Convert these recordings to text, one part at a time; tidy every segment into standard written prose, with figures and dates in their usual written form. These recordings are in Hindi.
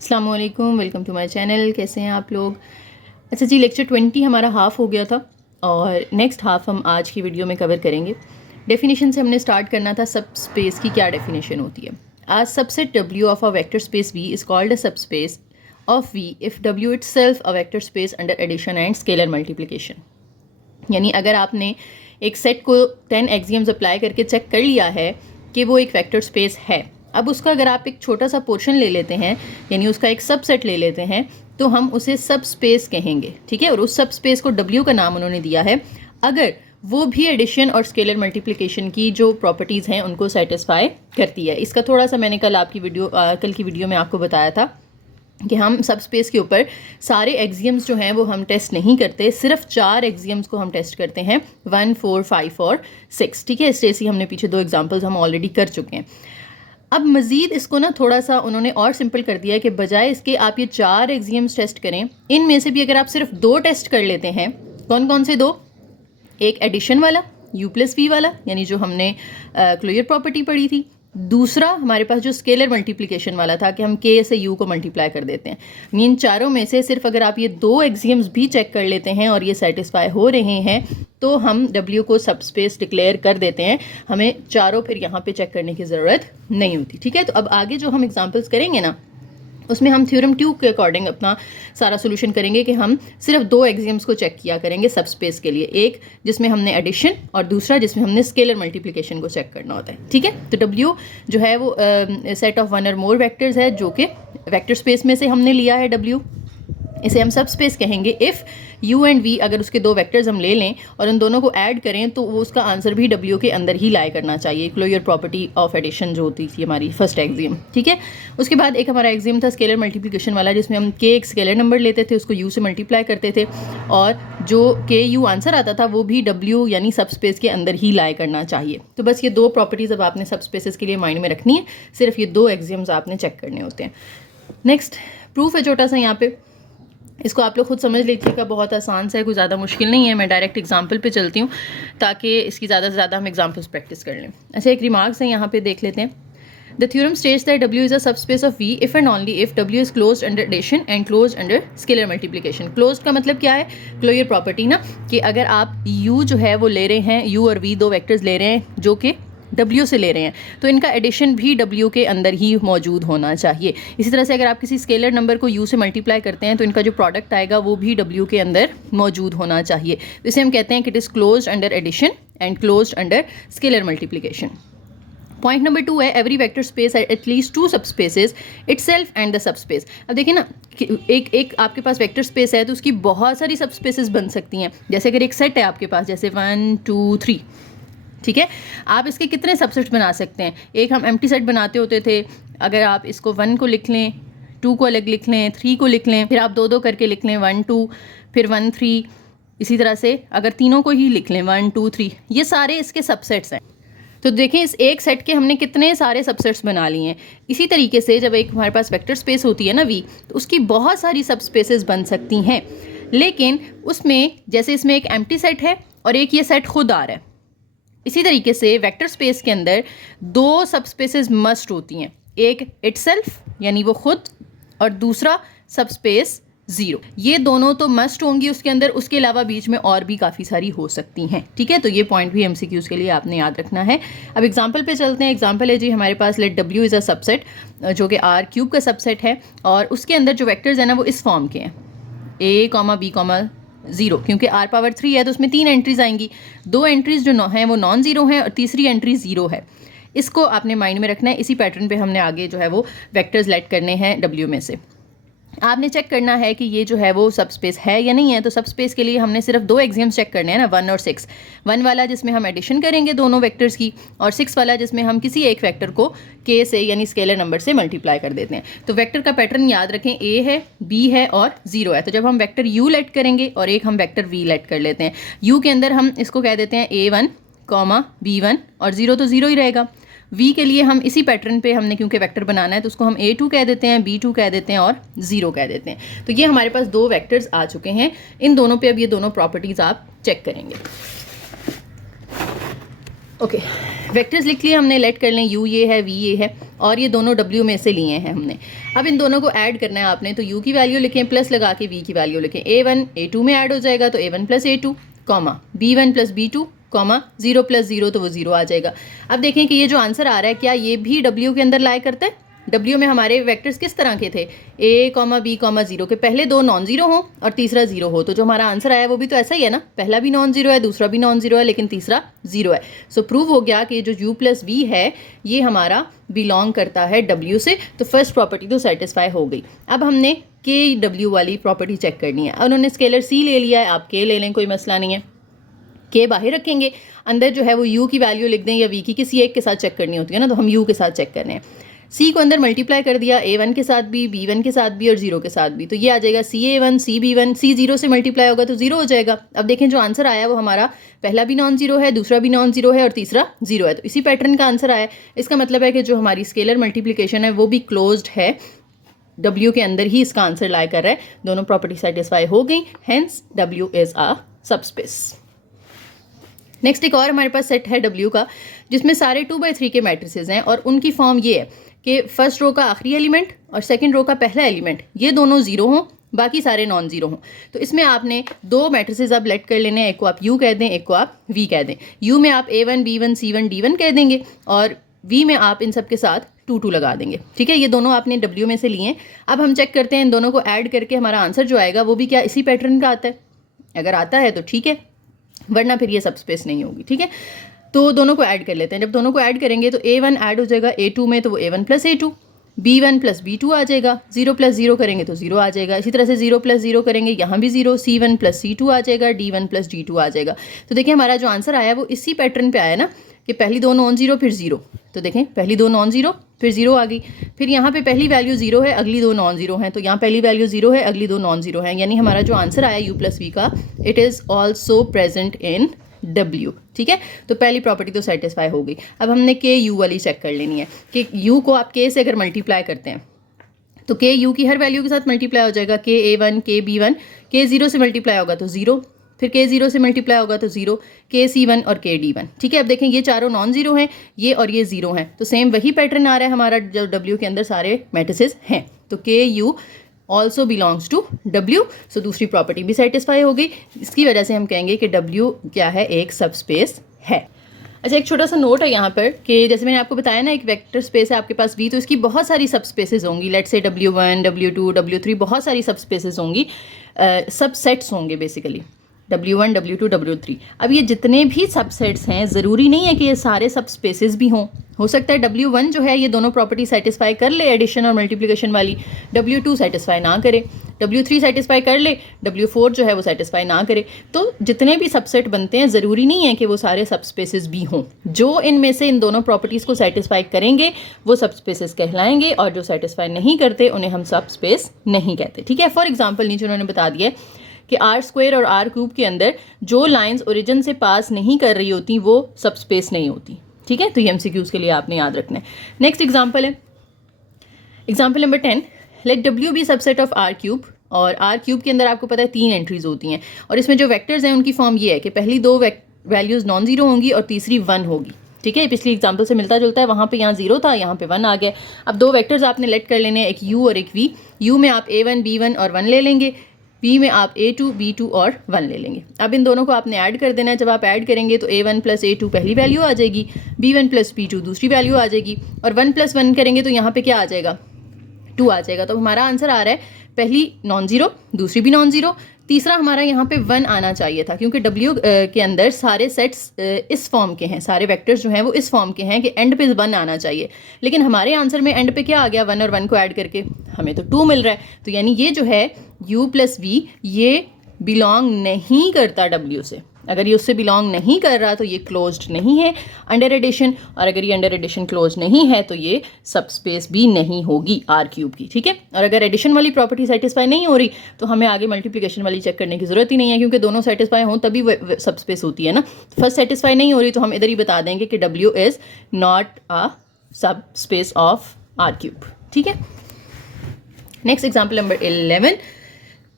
अस्सलाम वालेकुम, वेलकम टू माय चैनल। कैसे हैं आप लोग? अच्छा जी, लेक्चर 20 हमारा हाफ़ हो गया था और नेक्स्ट हाफ़ हम आज की वीडियो में कवर करेंगे। डेफिनेशन से हमने स्टार्ट करना था, सब स्पेस की क्या डेफिनेशन होती है। आज subset W of a vector space V is called a subspace of V if W itself a vector space under addition and scalar multiplication. यानी अगर आपने एक सेट को 10 एक्सियम्स अप्लाई करके चेक कर लिया है कि वो एक वेक्टर स्पेस है, अब उसका अगर आप एक छोटा सा पोर्शन ले लेते हैं, यानी उसका एक सबसेट ले लेते हैं, तो हम उसे सब स्पेस कहेंगे। ठीक है, और उस सब स्पेस को W का नाम उन्होंने दिया है अगर वो भी एडिशन और स्केलर मल्टीप्लिकेशन की जो प्रॉपर्टीज़ हैं उनको सेटिस्फाई करती है। इसका थोड़ा सा मैंने कल की वीडियो में आपको बताया था कि हम सब स्पेस के ऊपर सारे एक्सियम्स जो हैं वो हम टेस्ट नहीं करते, सिर्फ 4 एक्सियम्स को हम टेस्ट करते हैं, 1, 4, 5 और 6। ठीक है, इस जैसी हमने पीछे 2 एग्जांपल्स हम ऑलरेडी कर चुके हैं। अब मज़ीद इसको ना थोड़ा सा उन्होंने और सिंपल कर दिया है कि बजाय इसके आप ये 4 एक्सियम्स टेस्ट करें, इनमें से भी अगर आप सिर्फ 2 टेस्ट कर लेते हैं, कौन कौन से 2? एक एडिशन वाला U+V वाला, यानी जो हमने क्लोजर प्रॉपर्टी पढ़ी थी। दूसरा हमारे पास जो स्केलर मल्टीप्लिकेशन वाला था कि हम K से U को मल्टीप्लाई कर देते हैं। इन चारों में से सिर्फ अगर आप ये 2 एक्सियम्स भी चेक कर लेते हैं और ये सेटिस्फाई हो रहे हैं तो हम W को सब स्पेस डिक्लेयर कर देते हैं। हमें चारों फिर यहाँ पे चेक करने की ज़रूरत नहीं होती। ठीक है, तो अब आगे जो हम एग्जाम्पल्स करेंगे ना, उसमें हम थ्योरम 2 के अकॉर्डिंग अपना सारा सोल्यूशन करेंगे कि हम सिर्फ 2 एक्सियम्स को चेक किया करेंगे सब स्पेस के लिए, एक जिसमें हमने एडिशन और दूसरा जिसमें हमने स्केलर मल्टीप्लिकेशन को चेक करना होता है। ठीक है, तो W जो है वो सेट ऑफ 1 और मोर वेक्टर्स है जो कि वेक्टर स्पेस में से हमने लिया है W। इसे हम सब स्पेस कहेंगे इफ़ U एंड V, अगर उसके 2 वेक्टर्स हम ले लें और उन दोनों को ऐड करें तो वो उसका आंसर भी W के अंदर ही लाए करना चाहिए। क्लोजर प्रॉपर्टी ऑफ एडिशन जो होती थी हमारी फर्स्ट एक्सियम। ठीक है, उसके बाद एक हमारा एक्सियम था स्केलर मल्टीप्लिकेशन वाला, जिसमें हम K एक स्केलर नंबर लेते थे, उसको U से मल्टीप्लाई करते थे और जो KU आंसर आता था वो भी W यानी सब स्पेस के अंदर ही लाए करना चाहिए। तो बस ये 2 प्रॉपर्टीज़ अब आपने सब स्पेसेस के लिए माइंड में रखनी है, सिर्फ ये 2 एक्सियम्स आपने चेक करने होते हैं। नेक्स्ट प्रूफ है छोटा सा यहाँ पे, इसको आप लोग खुद समझ लीजिएगा, बहुत आसान सा है, कोई ज़्यादा मुश्किल नहीं है। मैं डायरेक्ट एग्जांपल पे चलती हूँ ताकि इसकी ज़्यादा से ज़्यादा हम एग्जांपल्स प्रैक्टिस कर लें। अच्छा, एक रिमार्क्स है यहाँ पे, देख लेते हैं। The theorem states that W is a subspace of V if and only if W is closed under addition and closed under scalar multiplication. Closed का मतलब क्या है? क्लोजर प्रॉपर्टी ना, कि अगर आप U जो है वो ले रहे हैं, U और V 2 वेक्टर्स ले रहे हैं जो कि W से ले रहे हैं, तो इनका एडिशन भी W के अंदर ही मौजूद होना चाहिए। इसी तरह से अगर आप किसी स्केलर नंबर को U से मल्टीप्लाई करते हैं तो इनका जो प्रोडक्ट आएगा वो भी W के अंदर मौजूद होना चाहिए। तो इसे हम कहते हैं कि it is closed under addition and closed under scalar multiplication. Point number 2 है every vector space at least 2 subspaces itself and the subspace. अब देखिए ना, एक आपके पास वेक्टर स्पेस है तो उसकी बहुत सारी सब स्पेसेस बन सकती हैं। जैसे अगर एक सेट है आपके पास, जैसे 1, 2, 3, ठीक है, आप इसके कितने सबसेट्स बना सकते हैं? एक हम एम्प्टी सेट बनाते होते थे, अगर आप इसको 1 को लिख लें, 2 को अलग लिख लें, 3 को लिख लें, फिर आप 2 करके लिख लें, 1, 2, फिर 1, 3, इसी तरह से अगर तीनों को ही लिख लें 1, 2, 3, ये सारे इसके सबसेट्स हैं। तो देखें, इस एक सेट के हमने कितने सारे सबसेट्स बना लिए हैं। इसी तरीके से जब एक हमारे पास वेक्टर स्पेस होती है ना V, तो उसकी बहुत सारी सब स्पेसेस बन सकती हैं, लेकिन उसमें जैसे इसमें एक एम्प्टी सेट है और एक ये सेट खुद आ रहा है, इसी तरीके से वेक्टर स्पेस के अंदर 2 सब स्पेसेस मस्ट होती हैं, एक इटसेल्फ यानी वो खुद, और दूसरा सब स्पेस 0। ये दोनों तो मस्ट होंगी उसके अंदर, उसके अलावा बीच में और भी काफ़ी सारी हो सकती हैं। ठीक है, तो ये पॉइंट भी MCQs के लिए आपने याद रखना है। अब एग्जांपल पे चलते हैं। एग्जांपल है जी हमारे पास, let W is a subset जो कि R³ का सबसेट है और उसके अंदर जो वेक्टर्स हैं ना वो इस फॉर्म के हैं, A, B, 0, क्योंकि R⁻³ है तो उसमें 3 एंट्रीज आएंगी। 2 एंट्रीज जो हैं वो नॉन ज़ीरो हैं और तीसरी एंट्री 0 है। इसको आपने माइंड में रखना है। इसी पैटर्न पे हमने आगे जो है वो वेक्टर्स लेट करने हैं W में से। आपने चेक करना है कि ये जो है वो सब स्पेस है या नहीं है। तो सब स्पेस के लिए हमने सिर्फ 2 एक्सियम्स चेक करने हैं ना, 1 और 6। 1 वाला जिसमें हम एडिशन करेंगे दोनों वेक्टर्स की, और 6 वाला जिसमें हम किसी एक वेक्टर को K से यानी स्केलर नंबर से मल्टीप्लाई कर देते हैं। तो वेक्टर का पैटर्न याद रखें, A है, B है और 0 है। तो जब हम वेक्टर U लेट करेंगे और एक हम वेक्टर V लेट कर लेते हैं, U के अंदर हम इसको कह देते हैं A1, B1 और 0 तो 0 ही रहेगा। V के लिए हम इसी पैटर्न पे हमने क्योंकि वेक्टर बनाना है तो उसको हम A2 कह देते हैं, B2 कह देते हैं और 0 कह देते हैं। तो ये हमारे पास 2 वेक्टर्स आ चुके हैं। इन दोनों पे अब ये दोनों प्रॉपर्टीज़ आप चेक करेंगे। ओके, वेक्टर्स लिख लिए हमने, लेट कर लें u ये है, v ये है, और ये दोनों w में से लिए हैं हमने। अब इन दोनों को ऐड करना है आपने, तो u की वैल्यू लिखें, प्लस लगा के v की वैल्यू लिखें। a1 a2 में ऐड हो जाएगा तो a1 plus a2, comma b1 plus b2, comma 0 plus 0 तो वो 0 आ जाएगा। अब देखें कि ये जो आंसर आ रहा है क्या ये भी w के अंदर लाए करता है। W में हमारे वेक्टर्स किस तरह के थे, a, b, 0 के पहले दो नॉन जीरो हो और तीसरा जीरो हो, तो जो हमारा आंसर आया वो भी तो ऐसा ही है ना, पहला भी नॉन जीरो है, दूसरा भी नॉन जीरो है, लेकिन तीसरा जीरो है। सो प्रूव हो गया कि जो u प्लस v है ये हमारा बिलोंग करता है W से, तो फर्स्ट प्रॉपर्टी तो सेटिस्फाई हो गई। अब हमने k w वाली प्रॉपर्टी चेक करनी है। उन्होंने स्केलर c ले लिया है, आप k ले लें, कोई मसला नहीं है। k बाहर रखेंगे, अंदर जो है वो u की वैल्यू लिख दें, या v की किसी एक के साथ चेक करनी होती है ना, तो हम u के साथ चेक कर रहे हैं। c को अंदर मल्टीप्लाई कर दिया a1 के साथ भी, b1 के साथ भी और 0 के साथ भी, तो ये आ जाएगा ca1 cb1, c 0 से मल्टीप्लाई होगा तो 0 हो जाएगा। अब देखें जो आंसर आया वो हमारा पहला भी नॉन जीरो है, दूसरा भी नॉन जीरो है और तीसरा 0 है, तो इसी पैटर्न का आंसर आया। इसका मतलब है कि जो हमारी स्केलर मल्टीप्लिकेशन है वो भी क्लोज्ड है, W के अंदर ही इसका आंसर लाई कर रहा है। दोनों प्रॉपर्टी सेटिस्फाई हो गई, hence W is a subspace. Next एक और हमारे पास सेट है W का, जिसमें सारे 2/3 के मैट्रिसेस हैं और उनकी फॉर्म ये है कि फर्स्ट रो का आखिरी एलिमेंट और सेकंड रो का पहला एलिमेंट ये दोनों जीरो हों, बाकी सारे नॉन जीरो हों। तो इसमें आपने दो मैट्रिसेस आप लेट कर लेने हैं, एक को आप U कह दें, एक को आप V कह दें। U में आप A1 B1 C1 D1 कह देंगे और V में आप इन सब के साथ 2 लगा देंगे। ठीक है, ये दोनों आपने W में से लिए। अब हम चेक करते हैं इन दोनों को ऐड करके हमारा आंसर जो आएगा वो भी क्या इसी पैटर्न का आता है। अगर आता है तो ठीक है, वरना फिर ये सबस्पेस नहीं होगी। ठीक है, तो दोनों को ऐड कर लेते हैं। जब दोनों को ऐड करेंगे तो A1 ऐड हो जाएगा A2 में, तो वो A1 plus A2, B1 plus B2 आ जाएगा, 0 प्लस 0 करेंगे तो 0 आ जाएगा, इसी तरह से 0 प्लस 0 करेंगे यहाँ भी 0, C1 प्लस C2 आ जाएगा, D1 प्लस D2 आ जाएगा। तो देखिए हमारा जो आंसर आया वो इसी पैटर्न पे आया ना, कि पहली दो नॉन जीरो फिर 0। तो देखें पहली दो नॉन जीरो फिर 0 आ गई, फिर यहाँ पे पहली वैल्यू 0 है, अगली दो नॉन जीरो हैं, तो यहाँ पहली वैल्यू 0 है, अगली दो नॉन जीरो हैं, यानी हमारा जो आंसर आया U प्लस V का, it is also present in W। ठीक है, तो पहली प्रॉपर्टी तो सेटिस्फाई हो गई। अब हमने के U वाली चेक कर लेनी है कि U को आप K से अगर मल्टीप्लाई करते हैं तो K U की हर वैल्यू के साथ मल्टीप्लाई हो जाएगा। K A1 K B1, K 0 से मल्टीप्लाई होगा तो 0, फिर K 0 से मल्टीप्लाई होगा तो 0, K C1 और K D1। ठीक है, अब देखें ये चारों नॉन जीरो हैं, ये और ये 0 हैं, तो सेम वही पैटर्न आ रहा है हमारा जो W के अंदर सारे मैट्रिसेस हैं। तो K U also belongs to W, so दूसरी प्रॉपर्टी भी सेटिस्फाई हो गई। इसकी वजह से हम कहेंगे कि W क्या है, एक सबस्पेस है। अच्छा, एक छोटा सा नोट है यहाँ पर कि जैसे मैंने आपको बताया ना एक वेक्टर स्पेस है आपके पास V, तो इसकी बहुत सारी सबस्पेसेस होंगी। Let's say W1 W2 W3 बहुत सारी सबस्पेसेस होंगी, सबसेट्स होंगे बेसिकली, W1 W2 W3। अब ये जितने भी सबसेट्स हैं ज़रूरी नहीं है कि ये सारे सबस्पेसेस भी हों। हो सकता है W1 जो है ये दोनों प्रॉपर्टी सेटिस्फाई कर ले, एडिशन और मल्टीप्लिकेशन वाली, W2 सेटिस्फाई ना करे, W3 सेटिस्फाई कर ले, W4 जो है वो सेटिस्फाई ना करे। तो जितने भी सबसेट बनते हैं ज़रूरी नहीं है कि वो सारे सबस्पेसेस भी हों। जो इनमें से इन दोनों प्रॉपर्टीज़ को सेटिस्फाई करेंगे वो सबस्पेसेस कहलाएंगे, और जो सेटिस्फाई नहीं करते उन्हें हम सबस्पेस नहीं कहते। ठीक है, फॉर एग्जाम्पल नीचे उन्होंने बता दिया कि R² और R³ के अंदर जो लाइंस ओरिजिन से पास नहीं कर रही होती वो सबस्पेस नहीं होती। ठीक है, तो ये MCQs के लिए आपने याद रखना है। नेक्स्ट एग्जांपल है example number 10, let W be subset of R³, और R³ के अंदर आपको पता है 3 एंट्रीज होती हैं, और इसमें जो वेक्टर्स हैं उनकी फॉर्म ये है कि पहली दो वैल्यूज़ नॉन जीरो होंगी और तीसरी 1 होगी। ठीक है, पिछली एग्जांपल से मिलता जुलता है, वहाँ पे यहाँ 0 था, यहाँ पे 1 आ गया। अब दो वेक्टर्स आपने लेट कर लेने हैं, एक U और एक V। U में आप A1 B1 और 1 ले लेंगे, V में आप A2 B2 और 1 ले लेंगे। अब इन दोनों को आपने ऐड कर देना है। जब आप ऐड करेंगे तो A1 प्लस A2 पहली वैल्यू आ जाएगी, B1 प्लस B2 दूसरी वैल्यू आ जाएगी, और 1 प्लस 1 करेंगे तो यहाँ पे क्या आ जाएगा, 2 आ जाएगा। तो हमारा आंसर आ रहा है पहली नॉन जीरो, दूसरी भी नॉन जीरो, तीसरा हमारा यहाँ पे 1 आना चाहिए था, क्योंकि W के अंदर सारे सेट्स इस फॉर्म के हैं, सारे वेक्टर्स जो हैं वो इस फॉर्म के हैं कि एंड पे 1 आना चाहिए। लेकिन हमारे आंसर में एंड पे क्या आ गया, 1 और 1 को ऐड करके हमें तो 2 मिल रहा है। तो यानी ये जो है U प्लस V ये बिलोंग नहीं करता W से। अगर ये उससे बिलोंग नहीं कर रहा तो ये क्लोज्ड नहीं है अंडर एडिशन, और अगर ये अंडर एडिशन क्लोज नहीं है तो ये सबस्पेस भी नहीं होगी R³ की। ठीक है, और अगर एडिशन वाली प्रॉपर्टी सेटिस्फाई नहीं हो रही तो हमें आगे मल्टीप्लिकेशन वाली चेक करने की जरूरत ही नहीं है, क्योंकि दोनों सेटिस्फाई हों तभी सबस्पेस होती है ना। फर्स्ट सेटिस्फाई नहीं हो रही तो हम इधर ही बता देंगे कि W is not a subspace of R³। ठीक है, नेक्स्ट एग्जाम्पल नंबर 11,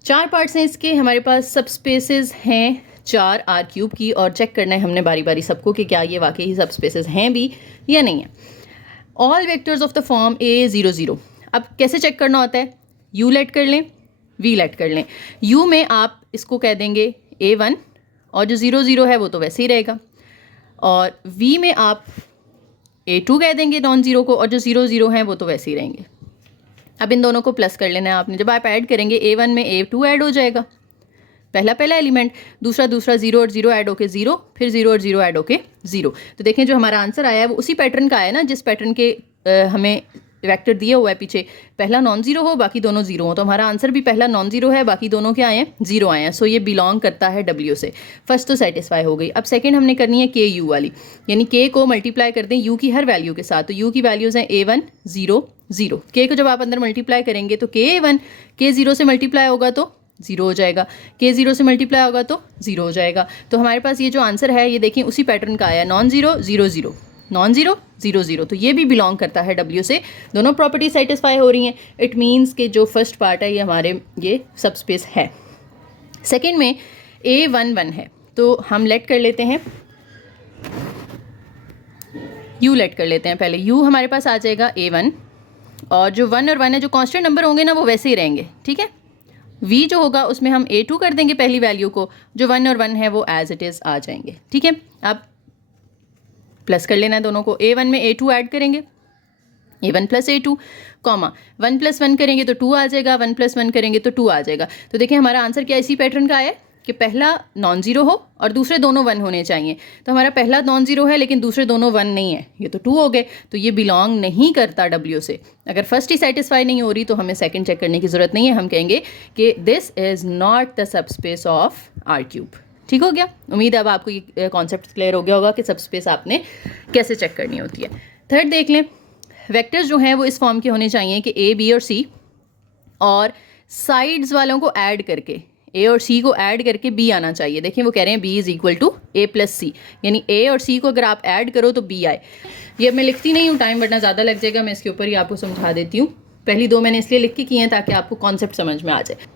4 पार्ट्स हैं इसके, हमारे पास सबस्पेसेस हैं 4 आर क्यूब की, और चेक करना है हमने बारी बारी सबको कि क्या ये वाकई ही सब स्पेसेस हैं भी या नहीं है। All vectors of the form A00। अब कैसे चेक करना होता है, U लेट कर लें, V लेट कर लें। U में आप इसको कह देंगे A1 और जो 00 है वो तो वैसे ही रहेगा, और V में आप A2 कह देंगे नॉन ज़ीरो को, और जो 00 हैं वो तो वैसे ही रहेंगे। अब इन दोनों को प्लस कर लेना है आपने। जब आप ऐड करेंगे A1 में A2 ऐड हो जाएगा, पहला एलिमेंट, दूसरा 0 और 0 ऐड होके 0, फिर 0 और 0 ऐड होके 0। तो देखें जो हमारा आंसर आया है वो उसी पैटर्न का आया ना जिस पैटर्न के हमें वेक्टर दिया हुआ है पीछे, पहला नॉन ज़ीरो हो बाकी दोनों ज़ीरो हो। तो हमारा आंसर भी पहला नॉन ज़ीरो है, बाकी दोनों क्या आए हैं, 0 आए हैं। सो ये बिलोंग करता है W से। फर्स्ट तो सेटिस्फाई हो गई। अब सेकंड हमने करनी है KU वाली, यानी K को मल्टीप्लाई कर दें U की हर वैल्यू के साथ। तो U की वैल्यूज़ हैं A1 0 0। K को जब आप अंदर मल्टीप्लाई करेंगे तो KA1, K 0 से मल्टीप्लाई होगा तो 0 हो जाएगा, K 0 से मल्टीप्लाई होगा तो 0 हो जाएगा। तो हमारे पास ये जो आंसर है ये देखिए उसी पैटर्न का आया, नॉन ज़ीरो 0 0, नॉन ज़ीरो 0 0। तो ये भी बिलोंग करता है W से। दोनों प्रॉपर्टी सेटिस्फाई हो रही हैं। इट मीन्स कि जो फर्स्ट पार्ट है ये हमारे ये सब स्पेस है। सेकेंड में A11 है, तो हम लेट कर लेते हैं U लेट कर लेते हैं। पहले U हमारे पास आ जाएगा A1, और जो 1 और 1 है जो कांस्टेंट नंबर होंगे ना वो वैसे ही रहेंगे, ठीक है। V जो होगा उसमें हम A2 कर देंगे पहली वैल्यू को, जो 1 और 1 है वो एज इट इज़ आ जाएंगे, ठीक है। अब प्लस कर लेना है दोनों को। A1 में A2 ऐड करेंगे, A1 plus A2, comma 1 plus 1 करेंगे तो 2 आ जाएगा, 1 प्लस 1 करेंगे तो 2 आ जाएगा। तो देखिए हमारा आंसर क्या इसी पैटर्न का है कि पहला नॉन ज़ीरो हो और दूसरे दोनों 1 होने चाहिए। तो हमारा पहला नॉन ज़ीरो है लेकिन दूसरे दोनों 1 नहीं है, ये तो 2 हो गए। तो ये बिलोंग नहीं करता W से। अगर फर्स्ट ही सेटिस्फाई नहीं हो रही तो हमें सेकंड चेक करने की ज़रूरत नहीं है। हम कहेंगे कि this is not the subspace of R cube. ठीक हो गया। उम्मीद है अब आपको ये कॉन्सेप्ट क्लियर हो गया होगा कि सबस्पेस आपने कैसे चेक करनी होती है। थर्ड देख लें, वेक्टर्स जो हैं वो इस फॉर्म के होने चाहिए कि A, B और C, और साइड्स वालों को ऐड करके A और C को ऐड करके B आना चाहिए। देखिए वो कह रहे हैं B is equal to A plus C, यानी A और C को अगर आप ऐड करो तो B आए। ये मैं लिखती नहीं हूँ टाइम वरना ज़्यादा लग जाएगा, मैं इसके ऊपर ही आपको समझा देती हूँ। पहली दो मैंने इसलिए लिख के किए हैं ताकि आपको कॉन्सेप्ट समझ में आ जाए।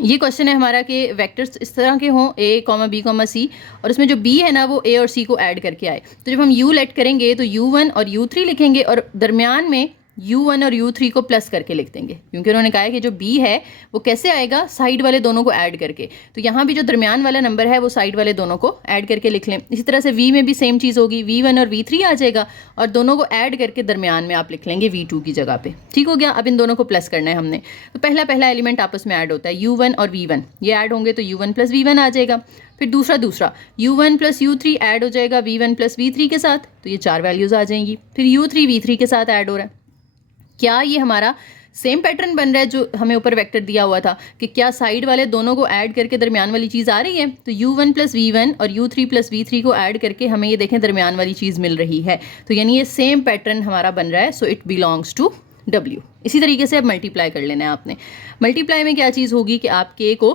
ये क्वेश्चन है हमारा कि वेक्टर्स इस तरह के हों A, B, C, और उसमें जो B है ना वो A और C को ऐड करके आए। तो जब हम U लेट करेंगे तो U1 और U3 लिखेंगे और दरमियान में U1 और U3 को प्लस करके लिख देंगे, क्योंकि उन्होंने कहा है कि जो B है वो कैसे आएगा, साइड वाले दोनों को ऐड करके। तो यहाँ भी जो दरमियान वाला नंबर है वो साइड वाले दोनों को ऐड करके लिख लें। इसी तरह से V में भी सेम चीज़ होगी, V1 और V3 आ जाएगा और दोनों को ऐड करके दरमियान में आप लिख लेंगे V2 की जगह पे। ठीक हो गया। अब इन दोनों को प्लस करना है हमने। तो पहला एलिमेंट आपस में ऐड होता है, U1 और V1, ये ऐड होंगे तो U1 प्लस V1 आ जाएगा। फिर दूसरा U1 प्लस U3 ऐड हो जाएगा V1 प्लस V3 के साथ, तो ये 4 वैल्यूज़ आ जाएंगी। फिर U3 V3 के साथ ऐड हो रहा है। क्या ये हमारा सेम पैटर्न बन रहा है जो हमें ऊपर वेक्टर दिया हुआ था कि क्या साइड वाले दोनों को ऐड करके दरमियान वाली चीज़ आ रही है? तो U1 प्लस V1 और U3 प्लस V3 को ऐड करके हमें ये देखें दरमियान वाली चीज़ मिल रही है। तो यानी ये सेम पैटर्न हमारा बन रहा है, so it belongs to W। इसी तरीके से अब मल्टीप्लाई कर लेना है आपने। मल्टीप्लाई में क्या चीज़ होगी कि आप K को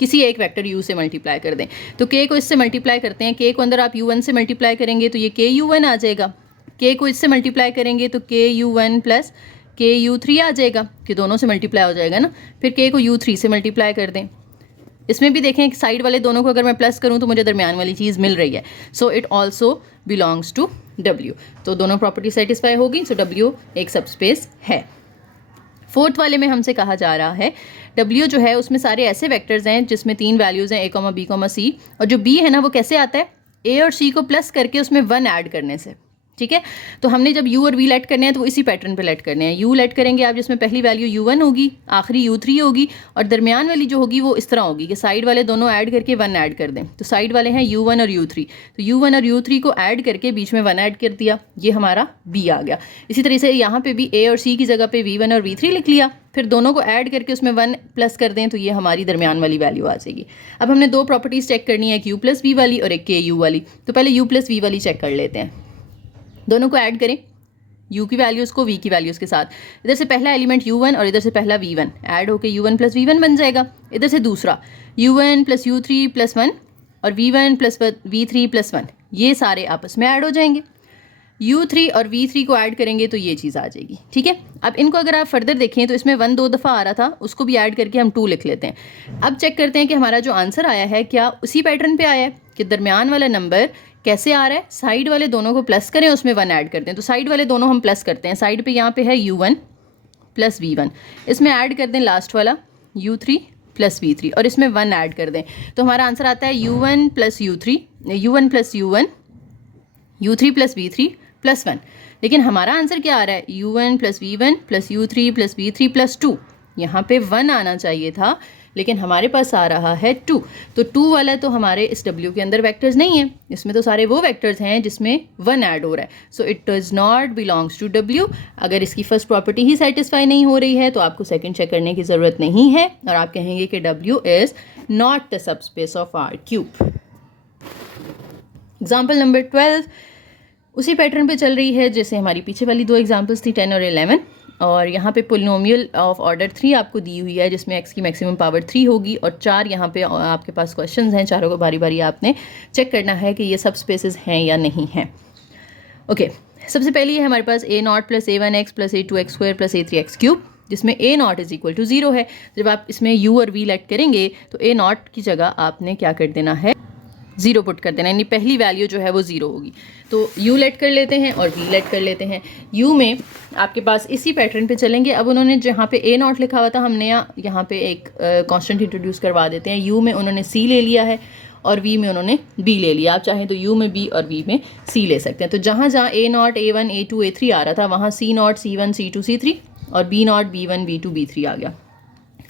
किसी एक वेक्टर U से मल्टीप्लाई कर दें। तो K को इससे मल्टीप्लाई करते हैं। K को अंदर आप U1 से मल्टीप्लाई करेंगे तो ये KU1 आ जाएगा। K को इससे मल्टीप्लाई करेंगे तो KU1 प्लस KU3 आ जाएगा, कि दोनों से मल्टीप्लाई हो जाएगा ना। फिर K को U3 से मल्टीप्लाई कर दें। इसमें भी देखें कि साइड वाले दोनों को अगर मैं प्लस करूं तो मुझे दरमियान वाली चीज़ मिल रही है, so it also belongs to W। तो दोनों प्रॉपर्टी सेटिस्फाई होगी, सो W एक सबस्पेस है। फोर्थ वाले में हमसे कहा जा रहा है W जो है उसमें सारे ऐसे वेक्टर्स हैं जिसमें 3 वैल्यूज़ हैं A, B, C, और जो B है ना वो कैसे आता है, A और C को प्लस करके उसमें 1 ऐड करने से। ठीक है। तो हमने जब U और V लेट करने हैं तो वो इसी पैटर्न पे लेट करने हैं। U लेट करेंगे आप जिसमें पहली वैल्यू U1 होगी, आखिरी U3 होगी, और दरमियान वाली जो होगी वो इस तरह होगी कि साइड वाले दोनों ऐड करके 1 ऐड कर दें। तो साइड वाले हैं U1 और U3, तो U1 और U3 को ऐड करके बीच में 1 ऐड कर दिया, ये हमारा B आ गया। इसी तरह से यहाँ पे भी A और C की जगह पे V1 और V3 लिख लिया, फिर दोनों को ऐड करके उसमें 1 प्लस कर दें तो ये हमारी दरमियान वाली वैल्यू आ जाएगी। अब हमने 2 प्रॉपर्टीज़ चेक करनी है, एक U प्लस V वाली और एक KU वाली। तो पहले U प्लस V वाली चेक कर लेते हैं। दोनों को ऐड करें, U की वैल्यूज़ को V की वैल्यूज़ के साथ। इधर से पहला एलिमेंट U1 और इधर से पहला V1 ऐड होकर U1 प्लस V1 बन जाएगा। इधर से दूसरा U1 प्लस U3 प्लस 1 और V1 प्लस V3 प्लस 1, ये सारे आपस में ऐड हो जाएंगे। U3 और V3 को ऐड करेंगे तो ये चीज़ आ जाएगी, ठीक है। अब इनको अगर आप फर्दर देखें तो इसमें 1 2 दफ़ा आ रहा था, उसको भी ऐड करके हम 2 लिख लेते हैं। अब चेक करते हैं कि हमारा जो आंसर आया है क्या उसी पैटर्न पे आया है कि दरमियान वाला नंबर कैसे आ रहा है, साइड वाले दोनों को प्लस करें, उसमें 1 ऐड करते हैं। तो साइड वाले दोनों हम प्लस करते हैं, साइड पे यहाँ पे है U1 प्लस V1, इसमें ऐड कर दें लास्ट वाला U3 प्लस V3 और इसमें 1 ऐड कर दें, तो हमारा आंसर आता है U1 plus U3, U1 plus U1, U3 plus V3 plus 1। लेकिन हमारा आंसर क्या आ रहा है, U1 plus V1 plus U3 plus V3 plus 2। यहाँ पे 1 आना चाहिए था लेकिन हमारे पास आ रहा है 2। तो 2 वाला तो हमारे इस W के अंदर वेक्टर्स नहीं है, इसमें तो सारे वो वेक्टर्स हैं जिसमें 1 ऐड हो रहा है। So it does not belongs to W। अगर इसकी फर्स्ट प्रॉपर्टी ही सेटिस्फाई नहीं हो रही है तो आपको सेकंड चेक करने की ज़रूरत नहीं है और आप कहेंगे कि W is not the subspace of R cube. Example number 12 उसी पैटर्न पे चल रही है जैसे हमारी पीछे वाली 2 एग्जाम्पल्स थी 10 और 11। और यहाँ पे पोलिनोमियल ऑफ ऑर्डर 3 आपको दी हुई है जिसमें x की मैक्सिमम पावर 3 होगी और 4 यहाँ पे आपके पास क्वेश्चंस हैं, चारों को बारी बारी आपने चेक करना है कि ये सब स्पेसेस हैं या नहीं हैं। ओके, सबसे पहले है हमारे पास a0 plus a1x plus a2x square plus a3x cube, जिसमें a0 इज इक्वल टू 0 है। जब आप इसमें u और v लेट करेंगे तो a0 की जगह आपने क्या कर देना है, 0 पुट कर देना, यानी पहली वैल्यू जो है वो 0 होगी। तो u लेट कर लेते हैं और v लेट कर लेते हैं। u में आपके पास इसी पैटर्न पे चलेंगे। अब उन्होंने जहाँ पे a0 लिखा हुआ था हमने यहाँ पे एक कांस्टेंट इंट्रोड्यूस करवा देते हैं। u में उन्होंने c ले लिया है और v में उन्होंने b ले लिया। आप चाहें तो u में b और v में c ले सकते हैं। तो जहाँ जहाँ a0 a1 a2 a3 आ रहा था वहाँ c0 c1 c2 c3 और b0 b1 b2 b3 आ गया।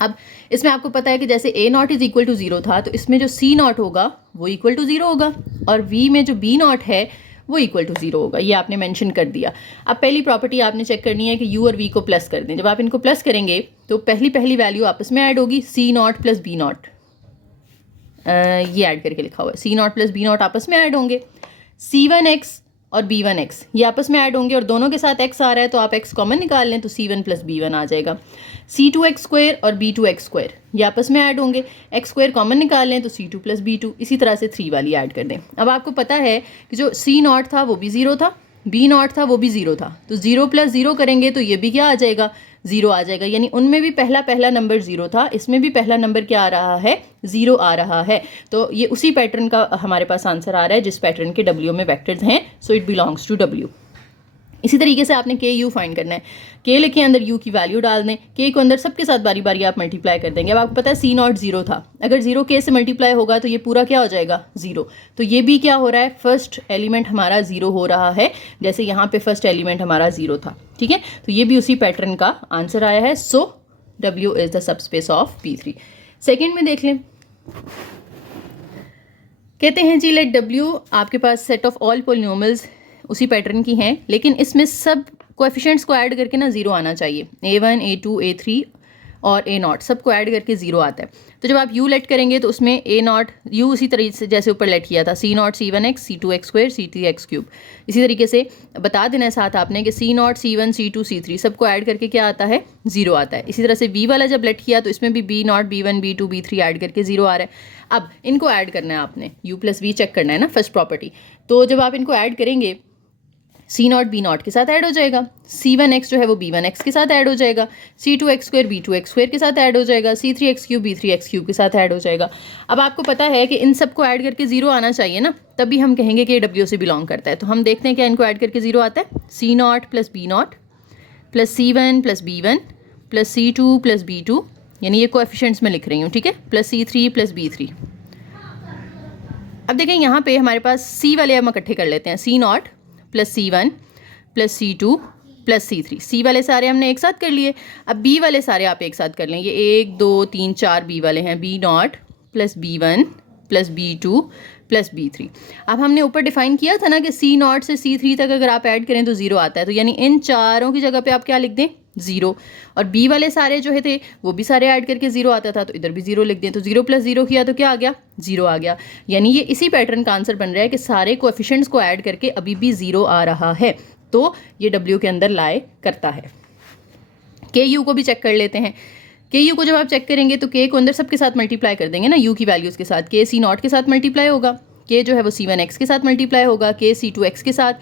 अब इसमें आपको पता है कि जैसे a0 इज इक्वल टू 0 था तो इसमें जो c0 होगा वो इक्वल टू 0 होगा और v में जो b0 है वो इक्वल टू 0 होगा। ये आपने मेंशन कर दिया। अब पहली प्रॉपर्टी आपने चेक करनी है कि u और v को प्लस कर दें। जब आप इनको प्लस करेंगे तो पहली वैल्यू आपस में ऐड होगी, c0 प्लस b0, ये ऐड करके लिखा हुआ है, c0 प्लस b0 आपस में ऐड होंगे। c1x और b1x ये आपस में ऐड होंगे और दोनों के साथ x आ रहा है तो आप x कॉमन निकाल लें तो c1 प्लस b1 आ जाएगा। c2x स्क्वायर और b2x स्क्वायर ये आपस में ऐड होंगे, x स्क्वायर कॉमन निकाल लें तो c2 प्लस b2। इसी तरह से 3 वाली ऐड कर दें। अब आपको पता है कि जो c0 था वो भी 0 था, b0 था वो भी 0 था, तो 0 प्लस 0 करेंगे तो ये भी क्या आ जाएगा, 0 आ जाएगा। यानी उनमें भी पहला नंबर 0 था, इसमें भी पहला नंबर क्या आ रहा है, 0 आ रहा है। तो ये उसी पैटर्न का हमारे पास आंसर आ रहा है जिस पैटर्न के W में वेक्टर्स हैं। So it belongs to W। इसी तरीके से आपने के यू फाइंड करना है। के लिखे अंदर यू की वैल्यू डाल दें, के को अंदर सबके साथ बारी बारी आप मल्टीप्लाई कर देंगे। अब आपको पता है c0 0 था, अगर 0 के से मल्टीप्लाई होगा तो ये पूरा क्या हो जाएगा, 0। तो ये भी क्या हो रहा है, फर्स्ट एलिमेंट हमारा 0 हो रहा है जैसे यहाँ पे फर्स्ट एलिमेंट हमारा 0 था, ठीक है। तो ये भी उसी पैटर्न का आंसर आया है। सो W is the subspace of P3। Second में देख लें, कहते हैं जी लेट W आपके पास सेट ऑफ ऑल पोलिनोमियल्स उसी पैटर्न की हैं, लेकिन इसमें सब कोएफिशिएंट्स को ऐड करके ना 0 आना चाहिए। a1 a2 a3 और a0 सबको ऐड करके 0 आता है। तो जब आप u लेट करेंगे तो उसमें a0 u उसी तरीके से जैसे ऊपर लेट किया था, c0 c1x c2x square c3x cube. इसी तरीके से बता देना है साथ आपने कि c0 c1 c2 c3 सबको ऐड करके क्या आता है, 0 आता है। इसी तरह से v वाला जब लेट किया तो इसमें भी b0 b1 b2 b3 add करके 0 आ रहा है। अब इनको ऐड करना है आपने, u प्लस v चेक करना है ना फर्स्ट प्रॉपर्टी। तो जब आप इनको ऐड करेंगे c0 b0 के साथ ऐड हो जाएगा, c1x जो है वो b1x के साथ ऐड हो जाएगा, c2x स्क्वायर b2x स्क्वायर के साथ ऐड हो जाएगा, c3x क्यूब b3x क्यूब के साथ ऐड हो जाएगा। अब आपको पता है कि इन सबको ऐड करके 0 आना चाहिए ना, तभी हम कहेंगे कि ये W से बिलोंग करता है। तो हम देखते हैं क्या इनको ऐड करके 0 आता है, c0 plus b0 plus c1 plus b1 plus c2 plus b2, यानी ये कोएफिशिएंट्स में लिख रही हूँ, ठीक है, प्लस c3 प्लस b3। अब देखें यहाँ पे हमारे पास c वाले हम इकट्ठे कर लेते हैं, c0 plus c1 plus c2 plus c3। c वाले सारे हमने एक साथ कर लिए, अब b वाले सारे आप एक साथ कर लें। ये 1 2 3 4 b वाले हैं, b0 plus b1 plus b2 plus b3। अब हमने ऊपर डिफाइन किया था ना कि c0 से c3 तक अगर आप ऐड करें तो 0 आता है, तो यानी इन चारों की जगह पे आप क्या लिख दें, 0। और b वाले सारे जो थे वो भी सारे ऐड करके 0 आता था, तो इधर भी 0 लिख दें। तो 0 प्लस 0 किया तो क्या आ गया, 0 आ गया। यानी ये इसी पैटर्न का आंसर बन रहा है कि सारे कोएफिशिएंट्स को ऐड करके अभी भी 0 आ रहा है, तो ये W के अंदर लाए करता है। के यू को भी चेक कर लेते हैं। के यू को जब आप चेक करेंगे तो के को अंदर सबके साथ मल्टीप्लाई कर देंगे ना, यू की वैल्यूज़ के साथ। के c0 के साथ मल्टीप्लाई होगा, के जो है वो C1x के साथ मल्टीप्लाई होगा, के C2x के साथ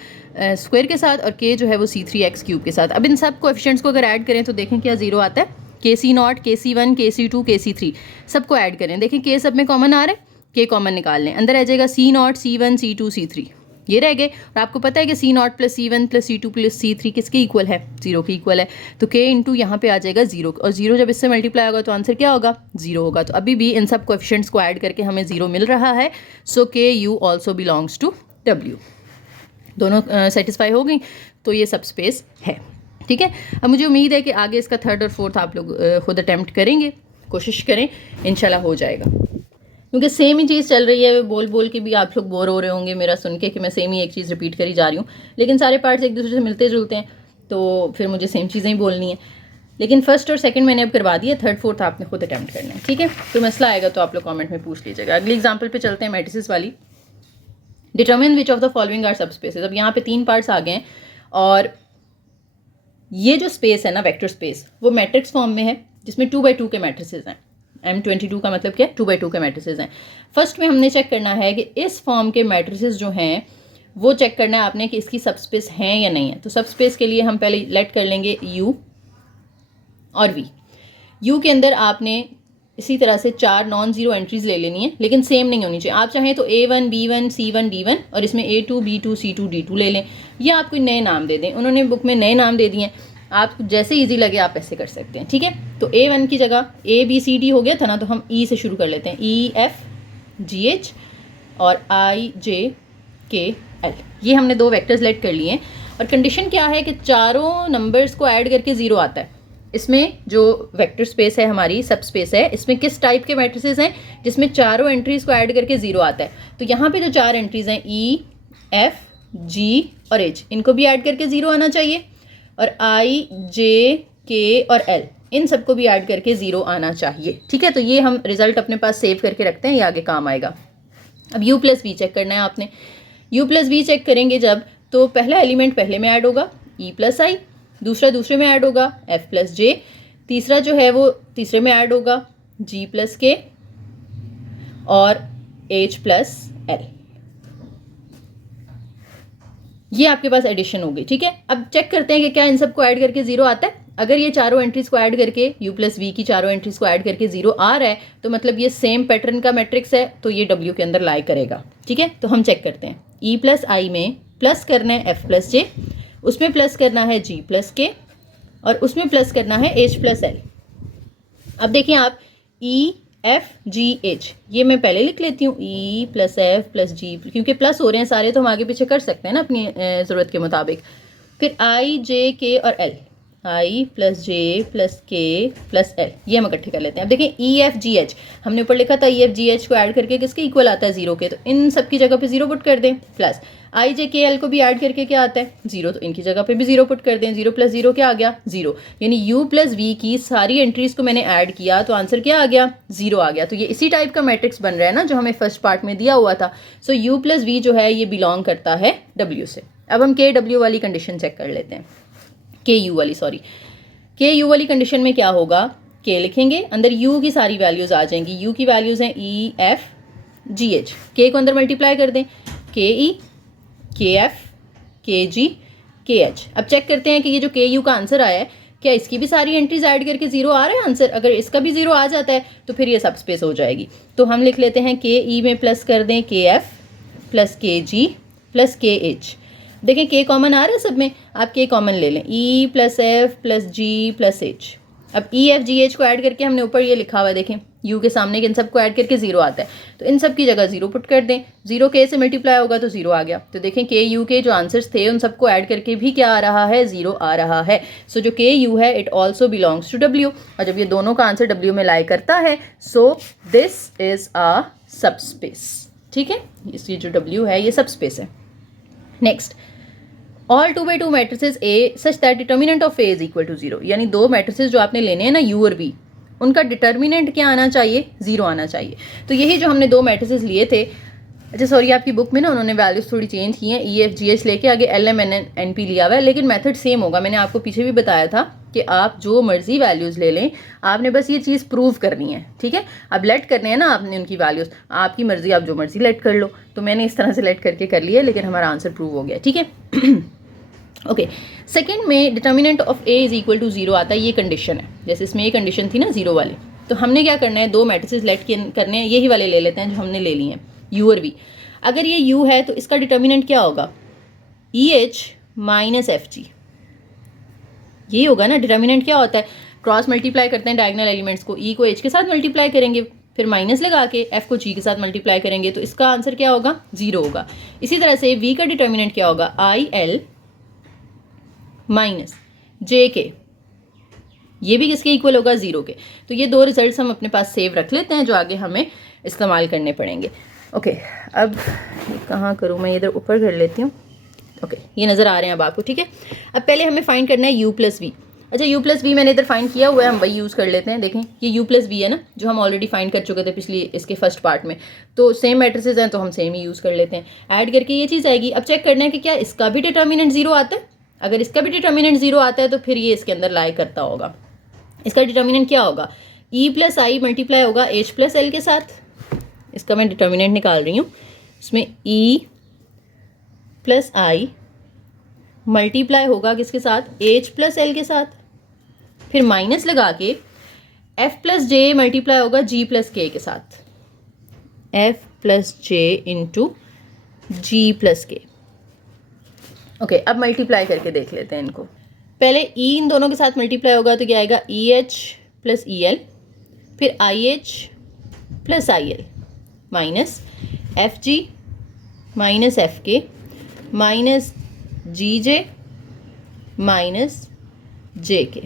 स्क्वायर के साथ, और के जो है वो C3x क्यूब के साथ। अब इन सब कोएफिशिएंट्स को अगर ऐड करें तो देखें क्या ज़ीरो आता है। के C0, के C1, के C2, के C3 सबको ऐड करें, देखें के सब में कॉमन आ रहा है, के कॉमन निकाल लें, अंदर आ जाएगा C0, C1, C2, C3 ये रह गए। और आपको पता है कि C0 plus C1 plus C2 plus C3 किसके इक्वल है, जीरो के इक्वल है। तो K इंटू यहाँ पे आ जाएगा जीरो, और जीरो जब इससे मल्टीप्लाई होगा तो आंसर क्या होगा, जीरो होगा। तो अभी भी इन सब कोएफिशिएंट्स को ऐड करके हमें जीरो मिल रहा है। So KU also belongs to W। दोनों सेटिस्फाई हो गई, तो ये सब स्पेस है। ठीक है, अब मुझे उम्मीद है कि आगे इसका थर्ड और फोर्थ आप लोग खुद अटैम्प्ट करेंगे, कोशिश करें, इंशाल्लाह हो जाएगा। क्योंकि सेम ही चीज़ चल रही है, बोल बोल के भी आप लोग बोर हो रहे होंगे मेरा सुन के कि मैं सेम ही एक चीज़ रिपीट करी जा रही हूँ, लेकिन सारे पार्ट्स एक दूसरे से मिलते जुलते हैं, तो फिर मुझे सेम चीज़ें ही बोलनी है। लेकिन फर्स्ट और सेकंड मैंने अब करवा दिया, थर्ड फोर्थ आपने खुद अटैम्प्ट करना है। ठीक है, तो मसला आएगा तो आप लोग कमेंट में पूछ लीजिएगा। अगली एग्जाम्पल पे चलते हैं, मैट्रिसेस वाली। Determine which of the following are subspaces. अब यहाँ पे 3 पार्ट्स आ गए हैं, और ये जो स्पेस है ना, वेक्टर स्पेस, वो मैट्रिक्स फॉर्म में है जिसमें 2x2 के मैट्रिसेस हैं। M22 का मतलब क्या है, 2x2 के मैट्रिसेस हैं। फर्स्ट में हमने चेक करना है कि इस फॉर्म के मैट्रिसेस जो हैं वो चेक करना है आपने कि इसकी सब स्पेस हैं या नहीं है। तो सब स्पेस के लिए हम पहले लेट कर लेंगे U और V। U के अंदर आपने इसी तरह से 4 नॉन जीरो एंट्रीज ले लेनी है, लेकिन सेम नहीं होनी चाहिए। आप चाहें तो A1, B1, C1, D1 और इसमें A2, B2, C2, D2 ले लें, या आप कोई नए नाम दे दें। उन्होंने बुक में नए नाम दे दिए हैं, आप जैसे इजी लगे आप ऐसे कर सकते हैं। ठीक है, तो A1 की जगह ABCD हो गया था ना, तो हम E से शुरू कर लेते हैं, EFGH और IJKL। ये हमने 2 वेक्टर्स लेट कर लिए हैं, और कंडीशन क्या है कि चारों नंबर्स को ऐड करके ज़ीरो आता है। इसमें जो वेक्टर स्पेस है हमारी, सब स्पेस है, इसमें किस टाइप के मैट्रिसेस हैं, जिसमें चारों एंट्रीज को ऐड करके ज़ीरो आता है। तो यहाँ पे जो 4 एंट्रीज हैं E, F, G और H, इनको भी ऐड करके ज़ीरो आना चाहिए, और I, J, K और L इन सबको भी ऐड करके ज़ीरो आना चाहिए। ठीक है, तो ये हम रिजल्ट अपने पास सेव करके रखते हैं, ये आगे काम आएगा। अब U प्लस V चेक करना है आपने। U प्लस V चेक करेंगे जब, तो पहला एलिमेंट पहले में ऐड होगा E प्लस I, दूसरा दूसरे में ऐड होगा F प्लस J, तीसरा जो है वो तीसरे में ऐड होगा G प्लस K और H प्लस L। ये आपके पास एडिशन हो गई। ठीक है, अब चेक करते हैं कि क्या इन सबको ऐड करके ज़ीरो आता है। अगर ये चारों एंट्रीज को ऐड करके, U प्लस V की चारों एंट्रीज को ऐड करके ज़ीरो आ रहा है, तो मतलब ये सेम पैटर्न का मैट्रिक्स है, तो ये W के अंदर लाई करेगा। ठीक है, तो हम चेक करते हैं। E प्लस I में प्लस करना है F प्लस J, उसमें प्लस करना है G प्लस K और उसमें प्लस करना है H प्लस L। अब देखिए आप, E F G H, ये मैं पहले लिख लेती हूँ, E plus F plus G, क्योंकि प्लस हो रहे हैं सारे तो हम आगे पीछे कर सकते हैं ना अपनी ज़रूरत के मुताबिक। फिर I, J, K और L, I plus J plus K plus L, ये हम इकट्ठे कर लेते हैं। अब देखें E F G H, हमने ऊपर लिखा था E F G H को ऐड करके किसके इक्वल आता है, ज़ीरो के, तो इन सब की जगह पे ज़ीरो पुट कर दें। Plus I J K L को भी ऐड करके क्या आता है, ज़ीरो, तो इनकी जगह पे भी ज़ीरो पुट कर दें। ज़ीरो प्लस ज़ीरो क्या आ गया, ज़ीरो। यानी U प्लस V की सारी एंट्रीज को मैंने ऐड किया तो आंसर क्या आ गया, ज़ीरो आ गया। तो ये इसी टाइप का मैट्रिक्स बन रहा है ना जो हमें फर्स्ट पार्ट में दिया हुआ था। सो U प्लस V जो है ये बिलोंग करता है W से। अब हम K W वाली कंडीशन चेक कर लेते हैं, K U वाली, सॉरी, K U वाली कंडीशन में क्या होगा, K लिखेंगे, अंदर U की सारी वैल्यूज़ आ जाएंगी। U की वैल्यूज़ हैं E F G H, K को अंदर मल्टीप्लाई कर दें, K E K F K G K H। अब चेक करते हैं कि ये जो K U का आंसर आया है, क्या इसकी भी सारी एंट्रीज ऐड करके ज़ीरो आ रहा है आंसर। अगर इसका भी ज़ीरो आ जाता है तो फिर ये सब स्पेस हो जाएगी। तो हम लिख लेते हैं K E में प्लस कर दें K F plus K G plus K H। देखें K कॉमन आ रहा है सब में, आप K कॉमन ले लें, E plus F plus G plus H। अब E F G H को ऐड करके हमने ऊपर ये लिखा हुआ है, देखें U के सामने इन सबको ऐड करके ज़ीरो आता है, तो इन सब की जगह ज़ीरो पुट कर दें। ज़ीरो K से मल्टीप्लाई होगा तो ज़ीरो आ गया। तो देखें K U के जो आंसर्स थे उन सबको ऐड करके भी क्या आ रहा है, ज़ीरो आ रहा है। सो जो K U है it also belongs to W, और जब ये दोनों का आंसर W में लाई करता है, सो दिस इज़ अ सब स्पेस। ठीक है, इसकी जो W है ये सब स्पेस है। Next, all 2x2 matrices A such that determinant of A is equal to zero. यानी दो मैट्रिसेस जो आपने लेने हैं ना, U और V, उनका डिटर्मिनेंट क्या आना चाहिए, ज़ीरो आना चाहिए। तो यही जो हमने दो मैट्रिसेस लिए थे, अच्छा सॉरी, आपकी बुक में ना उन्होंने वैल्यूज़ थोड़ी चेंज की हैं, EFGH लेके आगे LMNP लिया हुआ है, लेकिन मेथड सेम होगा। मैंने आपको पीछे भी बताया था कि आप जो मर्जी वैल्यूज़ ले लें, आपने बस ये चीज़ प्रूव करनी है, ठीक है। अब लेट करने हैं ना आपने उनकी वैल्यूज़, आपकी मर्जी, आप जो मर्जी लेट कर लो। तो मैंने इस तरह से लेट करके कर लिया, लेकिन हमारा आंसर प्रूव हो गया, ठीक है। ओके, सेकेंड में determinant of A is equal to 0 आता है, ये कंडीशन है। जैसे इसमें ये कंडीशन थी ना 0 वाली, तो हमने क्या करना है, दो मैट्रिसेस लेट करने हैं, यही वाले ले लेते हैं जो हमने ले लिए हैं, U और V। अगर ये U है तो इसका डिटर्मिनेंट क्या होगा, EH माइनस FG, यही होगा ना। डिटर्मिनेंट क्या होता है, क्रॉस मल्टीप्लाई करते हैं डायगोनल एलिमेंट्स को, E को H के साथ मल्टीप्लाई करेंगे, फिर माइनस लगा के F को G के साथ मल्टीप्लाई करेंगे, तो इसका आंसर क्या होगा, 0 होगा। इसी तरह से V का डिटर्मिनेंट क्या होगा, IL माइनस JK, ये भी किसके इक्वल होगा, 0 के। तो ये दो रिजल्ट्स हम अपने पास सेव रख लेते हैं जो आगे हमें इस्तेमाल करने पड़ेंगे। ओके, अब कहाँ करूँ मैं, इधर ऊपर कर लेती हूँ। ओके, ये नज़र आ रहे हैं अब आपको, ठीक है। अब पहले हमें फाइंड करना है U प्लस V। अच्छा, U प्लस V मैंने इधर फाइंड किया हुआ है, हम वही यूज़ कर लेते हैं। देखें, ये U प्लस V है ना, जो हम ऑलरेडी फाइंड कर चुके थे पिछली इसके फर्स्ट पार्ट में। तो सेम मैट्रिसेस हैं तो हम सेम ही यूज़ कर लेते हैं, ऐड करके ये चीज़ आएगी। अब चेक करना है कि क्या इसका भी डिटर्मिनेंट 0 आता है। अगर इसका भी डिटर्मिनेंट 0 आता है तो फिर ये इसके अंदर लाई करता होगा। इसका डिटर्मिनेंट क्या होगा, E प्लस आई मल्टीप्लाई होगा H प्लस L के साथ। इसका मैं डिटर्मिनेंट निकाल रही हूँ, इसमें E प्लस आई मल्टीप्लाई होगा किसके साथ, H प्लस L के साथ, फिर माइनस लगा के F प्लस J मल्टीप्लाई होगा G प्लस K के साथ, F plus J into G plus K। Okay, अब मल्टीप्लाई करके देख लेते हैं इनको। पहले E इन दोनों के साथ मल्टीप्लाई होगा तो क्या आएगा, EH प्लस EL, फिर IH plus IL minus FG minus FK minus GJ minus JK,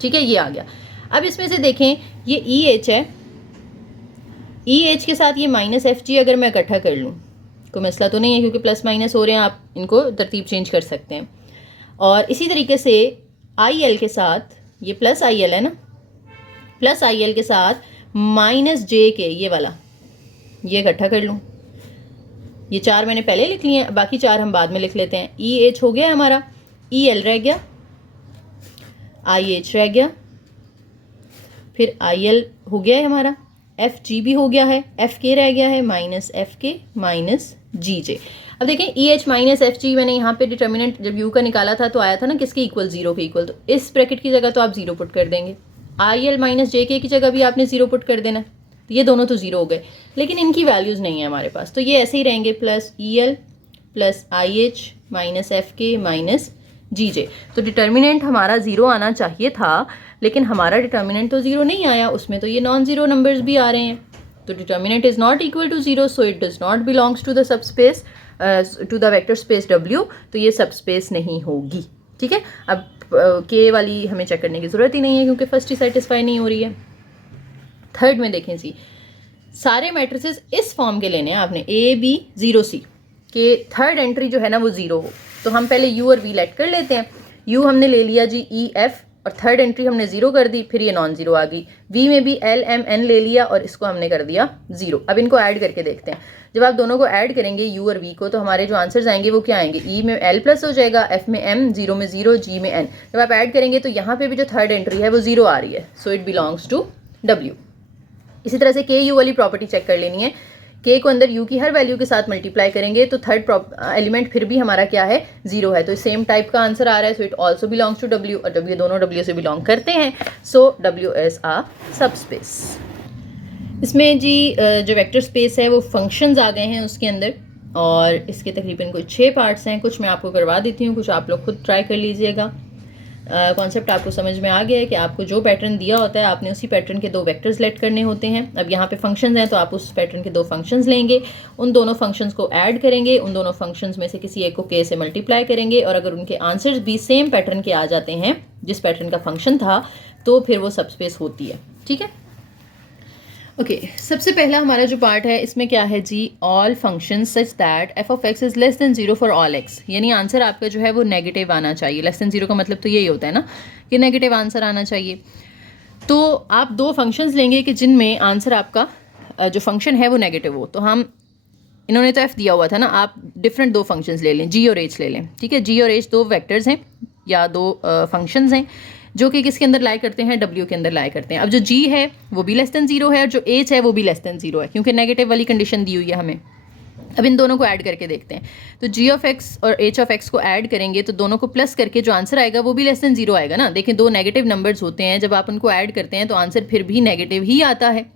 ठीक है, ये आ गया। अब इसमें से देखें, ये EH है, EH के साथ ये माइनस FG अगर मैं इकट्ठा कर लूँ, कोई मसला तो नहीं है क्योंकि प्लस माइनस हो रहे हैं, आप इनको तरतीब चेंज कर सकते हैं। और इसी तरीके से IL के साथ, ये प्लस IL है ना, प्लस IL के साथ माइनस JK, ये वाला, ये इकट्ठा कर लूँ। ये चार मैंने पहले लिख लिए हैं, बाकी चार हम बाद में लिख लेते हैं। EH हो गया हमारा, EL रह गया, IH रह गया, फिर IL हो गया है हमारा, FG भी हो गया है, FK रह गया है, माइनस FK माइनस GJ। अब देखें, EH माइनस FG मैंने यहाँ पे डिटर्मिनेंट जब U का निकाला था तो आया था ना किसके इक्वल, 0 के इक्वल। तो इस ब्रैकेट की जगह तो आप 0 पुट कर देंगे, IL माइनस JK की जगह भी आपने 0 पुट कर देना। तो ये दोनों तो 0 हो गए, लेकिन इनकी वैल्यूज़ नहीं है हमारे पास, तो ये ऐसे ही रहेंगे, plus EL plus IH minus FK minus GJ। तो डिटर्मिनेंट हमारा 0 आना चाहिए था, लेकिन हमारा डिटर्मिनेंट तो 0 नहीं आया, उसमें तो ये नॉन ज़ीरो नंबर्स भी आ रहे हैं। तो determinant is not equal to 0, so it does not belongs to the subspace, to the vector space W। तो ये सब स्पेस नहीं होगी, ठीक है। अब K वाली हमें चेक करने की ज़रूरत ही नहीं है क्योंकि फर्स्ट ही सेटिस्फाई नहीं हो रही है। थर्ड में देखें जी, सारे मैट्रिसेस इस फॉर्म के लेने हैं आपने, A B 0 C के थर्ड एंट्री जो है ना वो 0 हो। तो हम पहले U और V लेट कर लेते हैं। U हमने ले लिया जी EF, और थर्ड एंट्री हमने 0 कर दी, फिर ये नॉन ज़ीरो आ गई। V में भी LMN ले लिया और इसको हमने कर दिया 0। अब इनको ऐड करके देखते हैं। जब आप दोनों को ऐड करेंगे U और V को, तो हमारे जो आंसर्स आएंगे वो क्या आएंगे, E में L प्लस हो जाएगा, F में M, 0 में 0, G में N। जब आप ऐड करेंगे तो यहाँ पे भी जो थर्ड एंट्री है वो 0 आ रही है, so it belongs to W। इसी तरह से K U वाली प्रॉपर्टी चेक कर लेनी है। K को अंदर U की हर वैल्यू के साथ मल्टीप्लाई करेंगे तो थर्ड एलिमेंट फिर भी हमारा क्या है, 0 है। तो सेम टाइप का आंसर आ रहा है, so it also belongs to W, और W दोनों W से बिलोंग करते हैं, सो W इज अ सब स्पेस। इसमें जी जो वेक्टर स्पेस है वो फंक्शंस आ गए हैं उसके अंदर, और इसके तकरीबन कुछ 6 पार्ट्स हैं। कुछ मैं आपको करवा देती हूँ, कुछ आप लोग खुद ट्राई कर लीजिएगा। कॉन्सेप्ट आपको समझ में आ गया है कि आपको जो पैटर्न दिया होता है आपने उसी पैटर्न के 2 वेक्टर्स सेलेक्ट करने होते हैं। अब यहाँ पे फंक्शंस हैं तो आप उस पैटर्न के 2 फंक्शंस लेंगे, उन दोनों फंक्शंस को ऐड करेंगे, उन दोनों फंक्शंस में से किसी एक को K से मल्टीप्लाई करेंगे, और अगर उनके आंसर्स भी सेम पैटर्न के आ जाते हैं जिस पैटर्न का फंक्शन था, तो फिर वो सबस्पेस होती है, ठीक है। ओके, सबसे पहला हमारा जो पार्ट है इसमें क्या है जी, all function such that f of x is less than 0 for all x, यानी आंसर आपका जो है वो नेगेटिव आना चाहिए। लेस देन 0 का मतलब तो यही होता है ना कि नेगेटिव आंसर आना चाहिए। तो आप 2 फंक्शंस लेंगे कि जिनमें आंसर आपका जो फंक्शन है वो नेगेटिव हो। तो हम इन्होंने तो एफ दिया हुआ था ना, आप डिफरेंट दो फंक्शंस ले लें, जी और एच ले लें, ठीक है। जी और एच दो वेक्टर्स हैं या दो फंक्शंस हैं जो कि किसके अंदर लाई करते हैं, डब्ल्यू के अंदर लाई करते हैं। अब जो जी है वो भी लेस देन जीरो है और जो एच है वो भी लेस देन जीरो है, क्योंकि नेगेटिव वाली कंडीशन दी हुई है हमें। अब इन दोनों को ऐड करके देखते हैं, तो जी ऑफ एक्स और एच ऑफ एक्स को ऐड करेंगे तो दोनों को प्लस करके जो आंसर आएगा वो भी लेस देन जीरो आएगा ना। देखिए दो नेगेटिव नंबर्स होते हैं, जब आप उनको ऐड करते हैं तो आंसर फिर भी नेगेटिव ही आता है।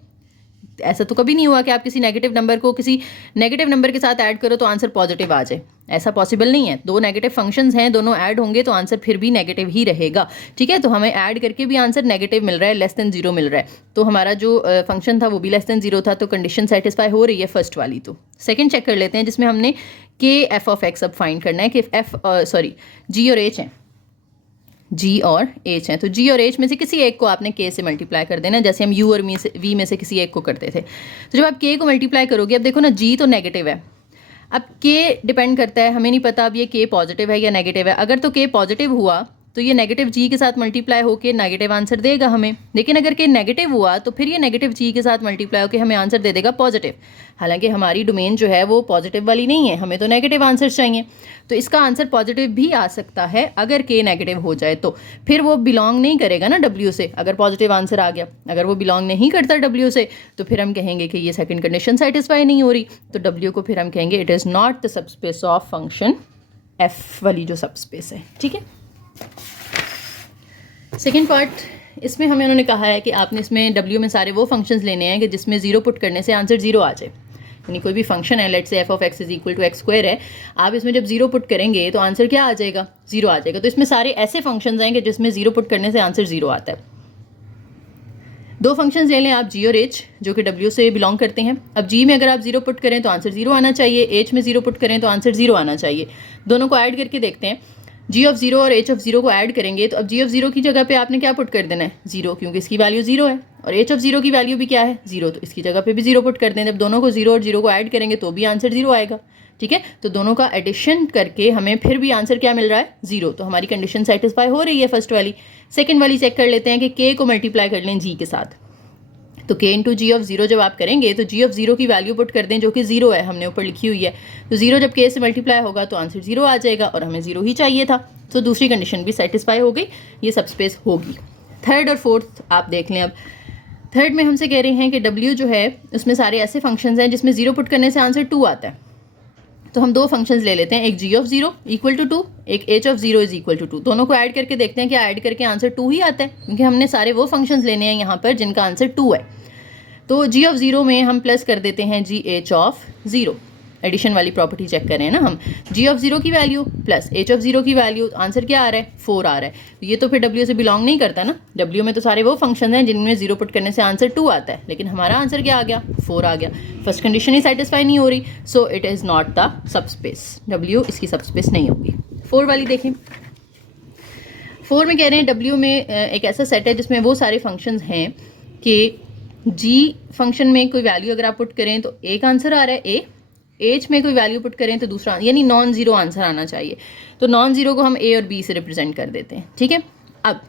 ऐसा तो कभी नहीं हुआ कि आप किसी नेगेटिव नंबर को किसी नेगेटिव नंबर के साथ ऐड करो तो आंसर पॉजिटिव आ जाए, ऐसा पॉसिबल नहीं है। दो नेगेटिव फंक्शंस हैं, दोनों ऐड होंगे तो आंसर फिर भी नेगेटिव ही रहेगा, ठीक है। तो हमें ऐड करके भी आंसर नेगेटिव मिल रहा है, लेस देन जीरो मिल रहा है, तो हमारा जो फंक्शन था वो भी लेस देन जीरो था, तो कंडीशन सेटिस्फाई हो रही है फर्स्ट वाली। तो सेकंड चेक कर लेते हैं, जिसमें हमने के एफ ऑफ एक्स अब फाइंड करना है कि जी और एच हैं, जी और एच हैं। तो जी और एच में से किसी एक को आपने के से मल्टीप्लाई कर देना, जैसे हम यू और वी में से किसी एक को करते थे। तो जब आप के को मल्टीप्लाई करोगे, अब देखो ना जी तो नेगेटिव है, अब के डिपेंड करता है, हमें नहीं पता अब ये के पॉजिटिव है या नेगेटिव है। अगर तो के पॉजिटिव हुआ तो ये नेगेटिव जी के साथ मल्टीप्लाई होकर नेगेटिव आंसर देगा हमें, लेकिन अगर के नेगेटिव हुआ तो फिर ये नेगेटिव जी के साथ मल्टीप्लाई होकर हमें आंसर दे देगा पॉजिटिव। हालांकि हमारी डोमेन जो है वो पॉजिटिव वाली नहीं है, हमें तो नेगेटिव आंसर चाहिए, तो इसका आंसर पॉजिटिव भी आ सकता है अगर के नेगेटिव हो जाए तो। फिर वो बिलोंग नहीं करेगा ना डब्ल्यू से, अगर पॉजिटिव आंसर आ गया। अगर वो बिलोंग नहीं करता डब्ल्यू से तो फिर हम कहेंगे कि ये सेकंड कंडीशन सेटिस्फाई नहीं हो रही, तो डब्ल्यू को फिर हम कहेंगे it is not the subspace of function F वाली जो सबस्पेस है, ठीक है। सेकेंड पार्ट, इसमें हमें उन्होंने कहा है कि आपने इसमें डब्ल्यू में सारे वो फंक्शंस लेने हैं कि जिसमें जीरो पुट करने से आंसर जीरो आ जाए। यानी कोई भी फंक्शन है, let say f of x is equal to x square है, आप इसमें जब जीरो पुट करेंगे तो आंसर क्या आ जाएगा, जीरो आ जाएगा। तो इसमें सारे ऐसे फंक्शंस हैं कि जिसमें जीरो पुट करने से आंसर जीरो आता है। दो फंक्शंस ले लें आप, जी और एच, जो कि डब्ल्यू से बिलोंग करते हैं। अब जी में अगर आप जीरो पुट करें तो आंसर जीरो आना चाहिए, एच में जीरो पुट करें तो आंसर जीरो आना चाहिए। दोनों को ऐड करके देखते हैं, जी ऑफ जीरो और एच ऑफ जीरो को ऐड करेंगे तो अब जी ऑफ जीरो की जगह पे आपने क्या पुट कर देना है, जीरो, क्योंकि इसकी वैल्यू जीरो है, और एच ऑफ जीरो की वैल्यू भी क्या है, जीरो, तो इसकी जगह पे भी जीरो पुट कर दें। जब दोनों को जीरो और जीरो को ऐड करेंगे तो भी आंसर जीरो आएगा, ठीक है। तो दोनों का एडिशन करके हमें फिर भी आंसर क्या मिल रहा है, जीरो। तो हमारी कंडीशन सेटिस्फाई हो रही है फर्स्ट वाली। सेकेंड वाली चेक कर लेते हैं कि के को मल्टीप्लाई कर लें जी के साथ। तो के इंटू जी ऑफ जीरो जब आप करेंगे तो जी ऑफ जीरो की वैल्यू पुट कर दें जो कि जीरो है, हमने ऊपर लिखी हुई है। तो जीरो जब के से मल्टीप्लाई होगा तो आंसर जीरो आ जाएगा, और हमें जीरो ही चाहिए था, तो दूसरी कंडीशन भी सेटिस्फाई हो गई, ये सबस्पेस होगी। थर्ड और फोर्थ आप देख लें। अब थर्ड में हमसे कह रहे हैं कि डब्ल्यू जो है उसमें सारे ऐसे फंक्शंस हैं जिसमें जीरो पुट करने से आंसर टू आता है। तो हम दो फंक्शंस ले लेते हैं, एक G of zero equal to two, एक H of zero is equal to two. दोनों को ऐड करके देखते हैं कि ऐड करके आंसर टू ही आता है, क्योंकि हमने सारे वो फंक्शंस लेने हैं यहाँ पर जिनका आंसर टू है। तो जी ऑफ जीरो में हम प्लस कर देते हैं g h of zero, addition वाली प्रॉपर्टी चेक करें ना हम, जी ऑफ जीरो की value plus H of zero की वैल्यू, आंसर क्या आ रहा है, फोर आ रहा है। तो ये तो फिर डब्ल्यू से बिलोंग नहीं करता ना, डब्ल्यू में तो सारे वो फंक्शन हैं जिनमें जीरो पुट करने से आंसर टू आता है, लेकिन हमारा आंसर क्या आ गया, फोर आ गया। फर्स्ट कंडीशन ही सेटिस्फाई नहीं हो रही, so it is not the subspace, W इसकी सबस्पेस नहीं होगी। फोर वाली देखें। फोर में कह रहे हैं डब्ल्यू में एक ऐसा सेट है जिसमें वो सारे फंक्शंस हैं कि जी फंक्शन में कोई वैल्यू अगर आप पुट करें तो एक आंसर आ रहा है ए, एच में कोई वैल्यू पुट करें तो दूसरा, यानी नॉन जीरो आंसर आना चाहिए। तो नॉन जीरो को हम ए और बी से रिप्रेजेंट कर देते हैं, ठीक है। अब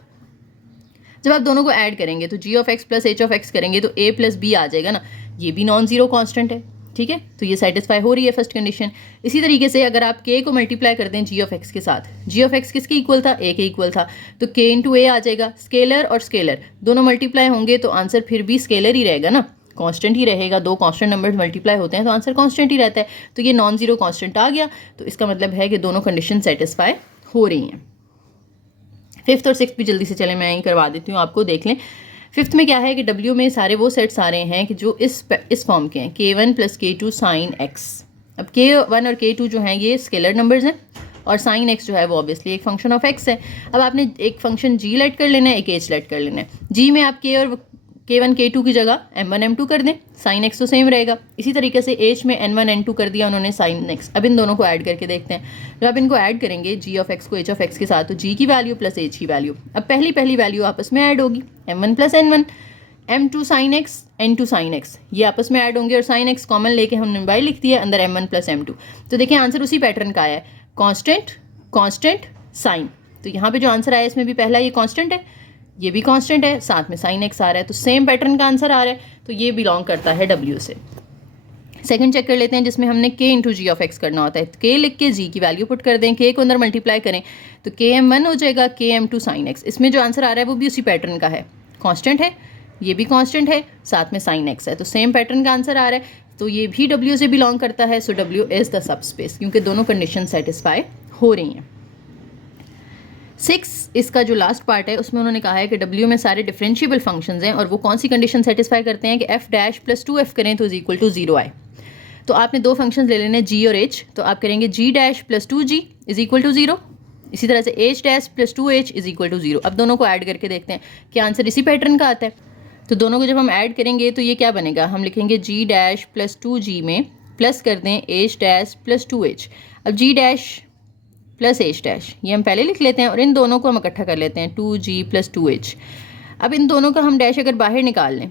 जब आप दोनों को ऐड करेंगे तो G of X plus H of X करेंगे तो ए प्लस बी आ जाएगा ना, ये भी नॉन जीरो कॉन्स्टेंट है, ठीक है। तो ये सेटिस्फाई हो रही है फर्स्ट कंडीशन। इसी तरीके से अगर आप के को मल्टीप्लाई कर दें जी ऑफ एक्स के साथ, जी ऑफ एक्स किसके इक्वल था, ए के इक्वल था, तो के इंटू ए आ जाएगा। स्केलर और स्केलर दोनों मल्टीप्लाई होंगे तो आंसर फिर भी स्केलर ही रहेगा ना, कांस्टेंट ही रहेगा। दो कांस्टेंट नंबर्स मल्टीप्लाई होते हैं तो आंसर कांस्टेंट ही रहता है, तो ये नॉन जीरो कांस्टेंट आ गया। तो इसका मतलब है कि दोनों कंडीशन सेटिस्फाई हो रही हैं। फिफ्थ और सिक्स्थ भी जल्दी से चले मैं यहीं करवा देती हूँ, आपको देख लें। फिफ्थ में क्या है कि डब्ल्यू में सारे वो सेट्स आ रहे हैं कि जो इस फॉर्म के हैं, के वन प्लस के टू साइन एक्स। अब के वन और के टू जो हैं ये स्केलर नंबर्स हैं, और साइन एक्स जो है वो ऑब्वियसली एक फंक्शन ऑफ एक्स है। अब आपने एक फंक्शन जी लेट कर लेना है, एक एच लेट कर लेना है। जी में आप के और के वन के टू की जगह m1 m2 कर दें, साइन एक्स तो सेम रहेगा। इसी तरीके से एच में n1 n2 कर दिया उन्होंने साइन एक्स। अब इन दोनों को ऐड करके देखते हैं। जब आप इनको ऐड करेंगे जी ऑफ एक्स को एच ऑफ एक्स के साथ, तो जी की वैल्यू प्लस एच की वैल्यू, अब पहली वैल्यू आपस में ऐड होगी, m1 plus n1, m2 sine x, n2 sine x, ये आपस में ऐड होंगे, और साइन एक्स कॉमन लेके हमने बाई लिख दिया अंदर m1 प्लस m2। तो देखिए आंसर उसी पैटर्न का आया है, कॉन्स्टेंट कॉन्स्टेंट साइन। तो यहाँ पे जो आंसर आया इसमें भी पहला ये कॉन्स्टेंट है, ये भी कांस्टेंट है, साथ में साइन एक्स आ रहा है, तो सेम पैटर्न का आंसर आ रहा है। तो ये बिलोंग करता है डब्ल्यू से। सेकंड चेक कर लेते हैं जिसमें हमने k into g of x करना होता है। तो k लिख के g की वैल्यू पुट कर दें, k को अंदर मल्टीप्लाई करें तो km1 हो जाएगा km2 sin x। इसमें जो आंसर आ रहा है वो भी उसी पैटर्न का है, कांस्टेंट है, ये भी कांस्टेंट है, साथ में sin x है, तो सेम पैटर्न का आंसर आ रहा है। तो ये भी W से बिलोंग करता है, सो W इज़ द सबस्पेस, क्योंकि दोनों कंडीशन सेटिस्फाई हो रही हैं। 6 इसका जो लास्ट पार्ट है उसमें उन्होंने कहा है कि W में सारे डिफरेंशिएबल फंक्शंस हैं और वो कौन सी कंडीशन सेटिस्फाई करते हैं कि f डैश प्लस 2f करें तो इज इक्वल टू 0 आए। तो आपने दो फंक्शंस ले लेने g और h, तो आप करेंगे g dash plus 2g is equal to 0, इसी तरह से h dash plus 2h is equal to 0। अब दोनों को ऐड करके देखते हैं कि आंसर इसी पैटर्न का आता है। तो दोनों को जब हम ऐड करेंगे तो ये क्या बनेगा, हम लिखेंगे g डैश प्लस 2g में प्लस कर दें h डैश प्लस 2h। अब g dash plus h dash ये हम पहले लिख लेते हैं और इन दोनों को हम इकट्ठा कर लेते हैं 2g प्लस 2h। अब इन दोनों का हम डैश अगर बाहर निकाल लें,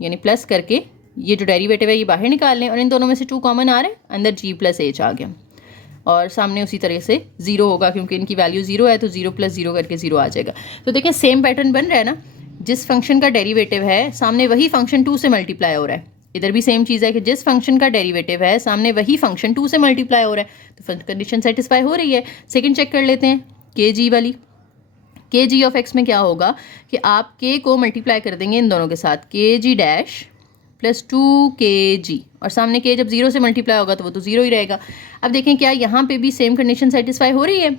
यानी प्लस करके ये जो डेरिवेटिव है ये बाहर निकाल लें और इन दोनों में से 2 कॉमन आ रहे हैं, अंदर g प्लस h आ गया और सामने उसी तरह से 0 होगा क्योंकि इनकी वैल्यू 0 है, तो 0 प्लस 0 करके 0 आ जाएगा। तो देखें सेम पैटर्न बन रहा है ना, जिस फंक्शन का डेरिवेटिव है सामने वही फंक्शन 2 से मल्टीप्लाई हो रहा है। इधर भी सेम चीज़ है कि जिस फंक्शन का डेरिवेटिव है सामने वही फंक्शन 2 से मल्टीप्लाई हो रहा है, तो कंडीशन सेटिस्फाई हो रही है। सेकंड चेक कर लेते हैं के जी वाली। के जी ऑफ एक्स में क्या होगा कि आप के को मल्टीप्लाई कर देंगे इन दोनों के साथ, के जी डैश प्लस 2kg और सामने के जब 0 से मल्टीप्लाई होगा तो वो तो 0 ही रहेगा। अब देखें क्या यहाँ पे भी सेम कंडीशन सेटिस्फाई हो रही है।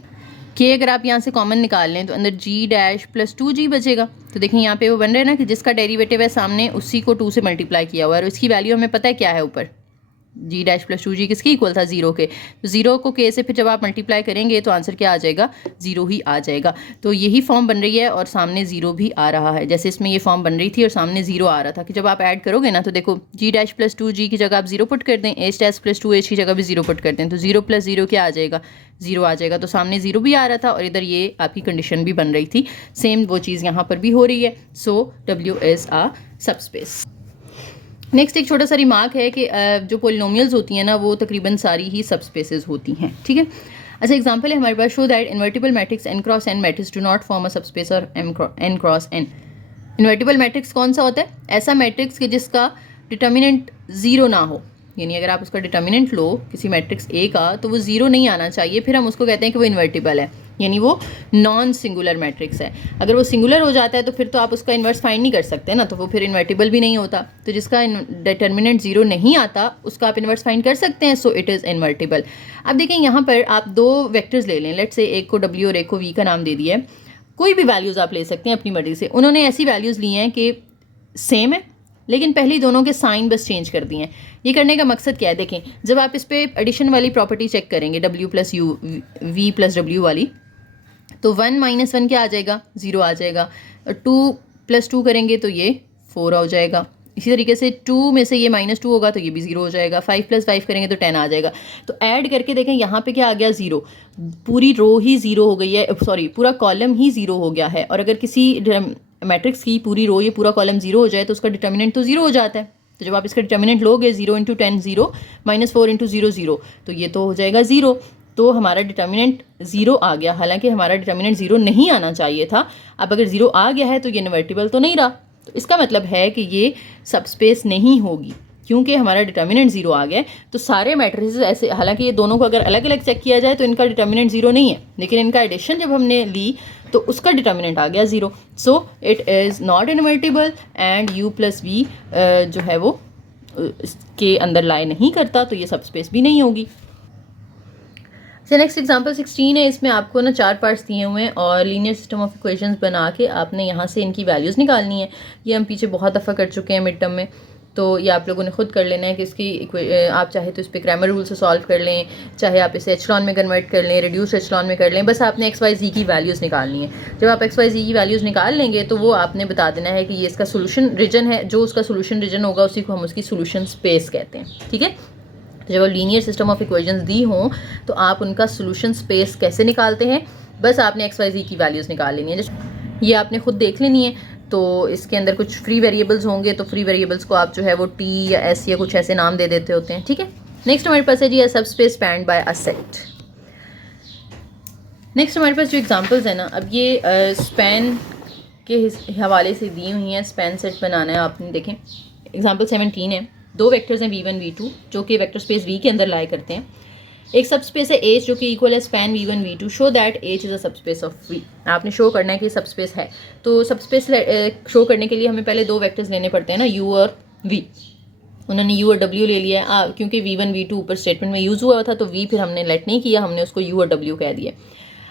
के अगर आप यहाँ से कॉमन निकाल लें तो अंदर g डैश प्लस 2g बचेगा। तो देखें यहाँ पे वो बन रहा है ना कि जिसका डेरिवेटिव है सामने उसी को 2 से मल्टीप्लाई किया हुआ है और इसकी वैल्यू हमें पता है क्या है, ऊपर g डैश प्लस 2g किसके इक्वल था, 0 के। तो 0 को k से फिर जब आप मल्टीप्लाई करेंगे तो आंसर क्या आ जाएगा, 0 ही आ जाएगा। तो यही फॉर्म बन रही है और सामने 0 भी आ रहा है, जैसे इसमें ये फॉर्म बन रही थी और सामने 0 आ रहा था कि जब आप ऐड करोगे ना तो देखो g डैश प्लस 2g की जगह आप 0 पुट कर दें, h डैश प्लस 2h की जगह भी 0 पुट कर दें, तो 0 प्लस 0 क्या आ जाएगा, 0 आ जाएगा। तो सामने 0 भी आ रहा था और इधर ये आपकी कंडीशन भी बन रही थी, सेम वो चीज़ यहाँ पर भी हो रही है। सो W is a subspace. Next एक छोटा सा रिमार्क है कि जो पोलिनोमियल्स होती हैं ना वो तकरीबन सारी ही सबस्पेसेस होती हैं, ठीक है। अच्छा एग्जांपल है हमारे पास, show that invertible matrix n cross n matrix do not form a subspace और n cross n। Invertible matrix कौन सा होता है, ऐसा मैट्रिक्स कि जिसका डिटर्मिनेंट 0 ना हो, यानी अगर आप उसका डिटर्मिनेंट लो किसी मैट्रिक्स A का तो वो 0 नहीं आना चाहिए, फिर हम उसको कहते हैं कि वो इन्वर्टिबल है, यानी वो नॉन सिंगुलर मैट्रिक्स है। अगर वो सिंगुलर हो जाता है तो फिर तो आप उसका इन्वर्स फाइंड नहीं कर सकते ना, तो वो फिर इन्वर्टिबल भी नहीं होता। तो जिसका डिटर्मिनेंट 0 नहीं आता उसका आप इन्वर्स फाइंड कर सकते हैं, सो इट इज़ इन्वर्टिबल। अब देखें यहाँ पर आप दो वेक्टर्स ले लें, लेट्स से एक को W और एक को V का नाम दे दिया है, कोई भी वैल्यूज़ आप ले सकते हैं अपनी मर्जी से। उन्होंने ऐसी वैल्यूज़ ली हैं कि सेम है लेकिन पहले दोनों के साइन बस चेंज कर दिए हैं। ये करने का मकसद क्या है, देखें जब आप इस पर एडिशन वाली प्रॉपर्टी चेक करेंगे W plus you V plus W वाली, तो 1 माइनस 1 क्या आ जाएगा, 0 आ जाएगा। 2 प्लस 2 करेंगे तो ये 4 हो जाएगा। इसी तरीके से 2 में से ये -2 होगा तो ये भी 0 हो जाएगा। 5 प्लस 5 करेंगे तो 10 आ जाएगा। तो ऐड करके देखें यहाँ पे क्या आ गया, 0। पूरी रो ही 0 हो गई है, सॉरी पूरा कॉलम ही 0 हो गया है। और अगर किसी मैट्रिक्स की पूरी रो ये पूरा कॉलम 0 हो जाए तो उसका डिटर्मिनेंट तो 0 हो जाता है। तो जब आप इसका डिटर्मिनेंट लोगे 0 इंटू 10 0 -4 इंटू 0 0, तो ये तो हो जाएगा 0। तो हमारा डिटर्मिनेंट 0 आ गया, हालांकि हमारा डिटर्मिनेंट 0 नहीं आना चाहिए था। अब अगर 0 आ गया है तो ये इन्वर्टिबल तो नहीं रहा, तो इसका मतलब है कि ये सबस्पेस नहीं होगी क्योंकि हमारा डिटर्मिनेंट 0 आ गया। तो सारे मैट्रिसेस ऐसे, हालांकि ये दोनों को अगर अलग अलग चेक किया जाए तो इनका डिटर्मिनेंट 0 नहीं है, लेकिन इनका एडिशन जब हमने ली तो उसका डिटर्मिनेंट आ गया 0। So it is not invertible and U plus V जो है वो के अंदर लाई नहीं करता, तो ये सबस्पेस भी नहीं होगी। नेक्स्ट एग्जांपल 16 है, इसमें आपको ना 4 पार्ट्स दिए हुए हैं और लीनियर सिस्टम ऑफ इक्वेशंस बना के आपने यहाँ से इनकी वैल्यूज़ निकालनी है। ये हम पीछे बहुत दफ़ा कर चुके हैं मिड टर्म में, तो ये आप लोगों ने खुद कर लेना है कि इसकी आप चाहे तो इस पर क्रैमर रूल से सॉल्व कर लें, चाहे आप इसे एचलॉन में कन्वर्ट कर लें, रिड्यूस एचलॉन में कर लें, बस आपने XYZ की वैल्यूज़ निकालनी है। जब आप XYZ की वैल्यूज़ निकाल लेंगे तो वो आपने बता देना है कि ये इसका सोल्यूशन रीजन है, जो उसका सोल्यूशन रीजन होगा उसी को हम उसकी सोल्यूशन स्पेस कहते हैं, ठीक है। जब लीनियर सिस्टम ऑफ इक्वेशंस दी हों तो आप उनका सोल्यूशन स्पेस कैसे निकालते हैं, बस आपने XYZ की वैल्यूज़ निकाल लेनी है, ये आपने खुद देख लेनी है। तो इसके अंदर कुछ फ्री वेरिएबल्स होंगे, तो फ्री वेरिएबल्स को आप जो है वो T या S या कुछ ऐसे नाम दे देते होते हैं, ठीक है। नेक्स्ट हमारे पास है जी subspace spanned by a set. Next हमारे पास जो एग्जांपल्स है ना, अब ये स्पैन के हवाले से दी हुई हैं, स्पैन सेट बनाना है आपने। देखें एग्जांपल 17 है, दो वेक्टर्स हैं v1 v2 जो कि वेक्टर स्पेस v के अंदर लाई करते हैं। एक सब स्पेस है H जो कि इक्वल है span v1 v2। Show that H is a subspace of v। आपने शो करना है कि सब स्पेस है। तो सब स्पेस शो करने के लिए हमें पहले दो वेक्टर्स लेने पड़ते हैं ना, u और v। उन्होंने u और w ले लिया है क्योंकि v1 v2 ऊपर स्टेटमेंट में यूज़ हुआ था, तो v फिर हमने लेट नहीं किया, हमने उसको u और w कह दिया।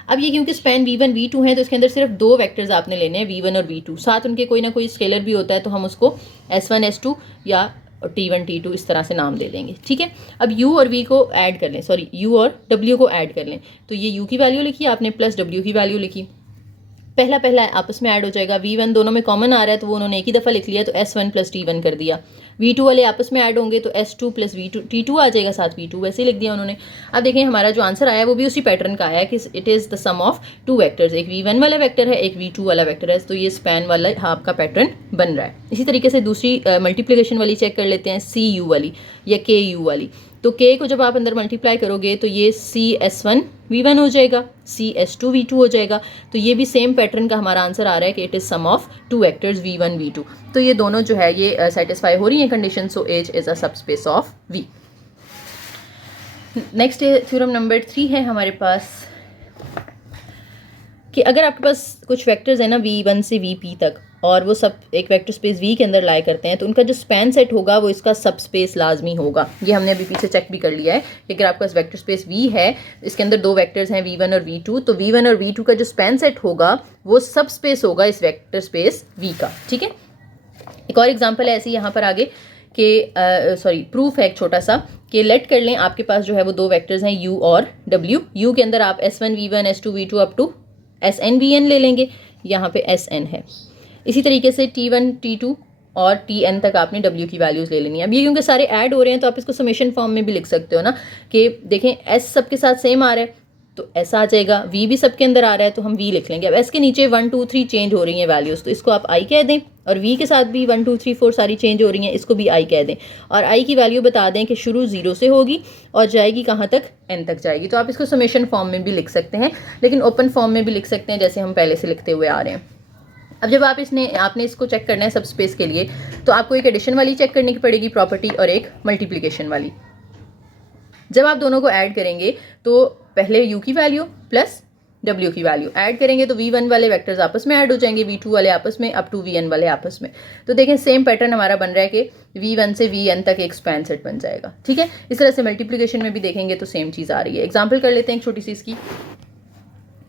अब ये क्योंकि स्पैन v1 v2 है तो इसके अंदर सिर्फ दो वेक्टर्स आपने लेने हैं v1 और v2, साथ उनके कोई ना कोई स्केलर भी होता है तो हम उसको s1 s2 या t1 t2 इस तरह से नाम दे देंगे। ठीक है, अब u और v को ऐड कर लें, सॉरी u और w को ऐड कर लें। तो ये u की वैल्यू लिखी आपने प्लस w की वैल्यू लिखी, पहला आपस में ऐड हो जाएगा। v1 दोनों में कॉमन आ रहा है तो वो उन्होंने एक ही दफ़ा लिख लिया, तो s1 प्लस t1 कर दिया। v2 वाले आपस में ऐड होंगे तो s2 प्लस t2 आ जाएगा, साथ v2 वैसे ही लिख दिया उन्होंने। अब देखें हमारा जो आंसर आया वो भी उसी पैटर्न का आया है कि it is the sum of two vectors. एक v1 वाला वेक्टर है, एक v2 वाला वेक्टर है, तो ये स्पैन वाला हाफ का पैटर्न बन रहा है। इसी तरीके से दूसरी मल्टीप्लिकेशन वाली चेक कर लेते हैं, cu वाली या ku वाली। तो k को जब आप अंदर मल्टीप्लाई करोगे तो ये c(s1) v1 हो जाएगा, c(s2) v2 हो जाएगा। तो ये भी सेम पैटर्न का हमारा आंसर आ रहा है कि it is sum of two vectors v1 v2। तो ये दोनों जो है ये सेटिस्फाई हो रही हैं condition, so H is a subspace of v। Next theorem number 3 है हमारे पास कि अगर आपके पास कुछ वेक्टर्स है ना v1 से vp तक और वो सब एक वेक्टर स्पेस v के अंदर लाई करते हैं, तो उनका जो स्पैन सेट होगा वो इसका सब स्पेस लाजमी होगा। ये हमने अभी पीछे चेक भी कर लिया है कि अगर आपके पास वेक्टर स्पेस v है, इसके अंदर दो वेक्टर्स हैं v1 और v2, तो v1 और v2 का जो स्पैन सेट होगा वो सब स्पेस होगा इस वेक्टर स्पेस v का। ठीक है, एक और एग्जाम्पल है ऐसी यहाँ पर आगे कि सॉरी प्रूफ है एक छोटा सा कि लेट कर लें आपके पास जो है वो दो वेक्टर्स हैं u और w। u के अंदर आप s1 v1 s2 v2 up to sn vn ले लेंगे, यहाँ पे sn है। इसी तरीके से t1 t2 और tn तक आपने w की वैल्यूज़ ले लेनी है। अब ये क्योंकि सारे ऐड हो रहे हैं तो आप इसको समेशन फॉर्म में भी लिख सकते हो ना कि देखें s सबके साथ सेम आ रहा है तो s आ जाएगा, v भी सबके अंदर आ रहा है तो हम v लिख लेंगे। अब s के नीचे 1 2 3 चेंज हो रही हैं वैल्यूज़, तो इसको आप i कह दें, और v के साथ भी 1 2 3 4 सारी चेंज हो रही हैं, इसको भी i कह दें, और i की वैल्यू बता दें कि शुरू 0 से होगी और जाएगी कहाँ तक, n तक जाएगी। तो आप इसको समेशन फॉर्म में भी लिख सकते हैं, लेकिन ओपन फॉर्म में भी लिख सकते हैं जैसे हम पहले से लिखते हुए आ रहे हैं। अब जब आपने इसको चेक करना है सब स्पेस के लिए, तो आपको एक एडिशन वाली चेक करनी पड़ेगी प्रॉपर्टी और एक मल्टीप्लिकेशन वाली। जब आप दोनों को ऐड करेंगे तो पहले u की वैल्यू प्लस w की वैल्यू ऐड करेंगे तो v1 वाले वेक्टर्स आपस में ऐड हो जाएंगे, v2 वाले आपस में, अप टू vn वाले आपस में। तो देखें सेम पैटर्न हमारा बन रहा है कि v1 से vn तक एक स्पैन सेट बन जाएगा। ठीक है, इस तरह से मल्टीप्लिकेशन में भी देखेंगे तो सेम चीज़ आ रही है। एग्जाम्पल कर लेते हैं एक छोटी सी इसकी।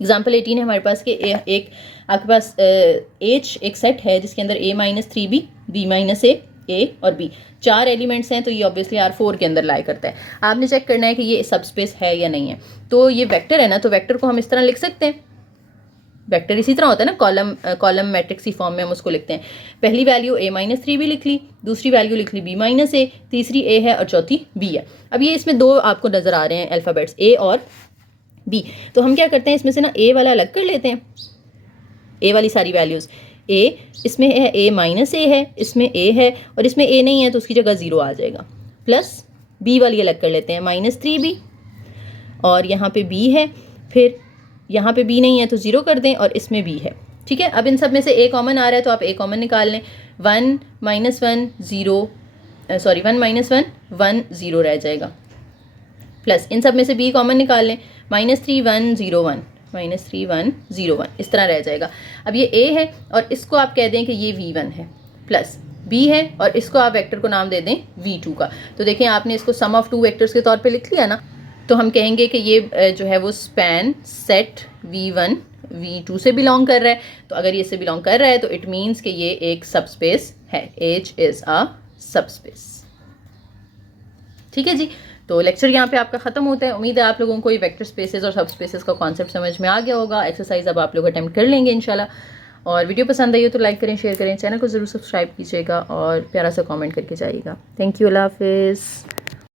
एग्जाम्पल 18 है हमारे पास कि एक आपके पास H एक सेट है जिसके अंदर a-3b b-a और b चार एलिमेंट्स हैं, तो ये ऑब्वियसली R4 के अंदर लाई करता है। आपने चेक करना है कि ये सब स्पेस है या नहीं है। तो ये वेक्टर है ना, तो वेक्टर को हम इस तरह लिख सकते हैं, वेक्टर इसी तरह होता है ना, कॉलम मैट्रिक्स की फॉर्म में हम उसको लिखते हैं। पहली वैल्यू a-3b लिख ली, दूसरी वैल्यू लिख ली b-a, तीसरी a है और चौथी b है। अब ये इसमें दो आपको नज़र आ रहे हैं अल्फ़ाबेट्स a और b, तो हम क्या करते हैं इसमें से ना a वाला अलग कर लेते हैं, a वाली सारी वैल्यूज़ a इसमें है, a-a है, इसमें a है और इसमें a नहीं है तो उसकी जगह 0 आ जाएगा, प्लस b वाली अलग कर लेते हैं -3b और यहाँ पे b है, फिर यहाँ पे b नहीं है तो 0 कर दें और इसमें b है। ठीक है, अब इन सब में से a कॉमन आ रहा है तो आप a कॉमन निकाल लें, 1 1 0 रह जाएगा, प्लस इन सब में से b कॉमन निकाल लें, -3 1 0 1 -3 1 0 1 इस तरह रह जाएगा। अब ये a है और इसको आप कह दें कि ये v1 है, प्लस b है और इसको आप वेक्टर को नाम दे दें v2 का। तो देखें आपने इसको सम ऑफ टू वेक्टर्स के तौर पे लिख लिया ना, तो हम कहेंगे कि ये जो है वो स्पैन सेट v1 v2 से बिलोंग कर रहा है। तो अगर ये से बिलोंग कर रहा है तो इट मीन्स कि ये एक सबस्पेस है, H इज़ अ सबस्पेस। ठीक है जी, तो लेक्चर यहाँ पे आपका ख़त्म होता है। उम्मीद है आप लोगों को ये वेक्टर स्पेसेस और सब स्पेसेस का कॉन्सेप्ट समझ में आ गया होगा। एक्सरसाइज अब आप लोग अटेम्प्ट कर लेंगे इंशाल्लाह। और वीडियो पसंद आई हो तो लाइक करें, शेयर करें, चैनल को ज़रूर सब्सक्राइब कीजिएगा और प्यारा सा कमेंट करके जाइएगा। थैंक यू, अल्लाह हाफिज़।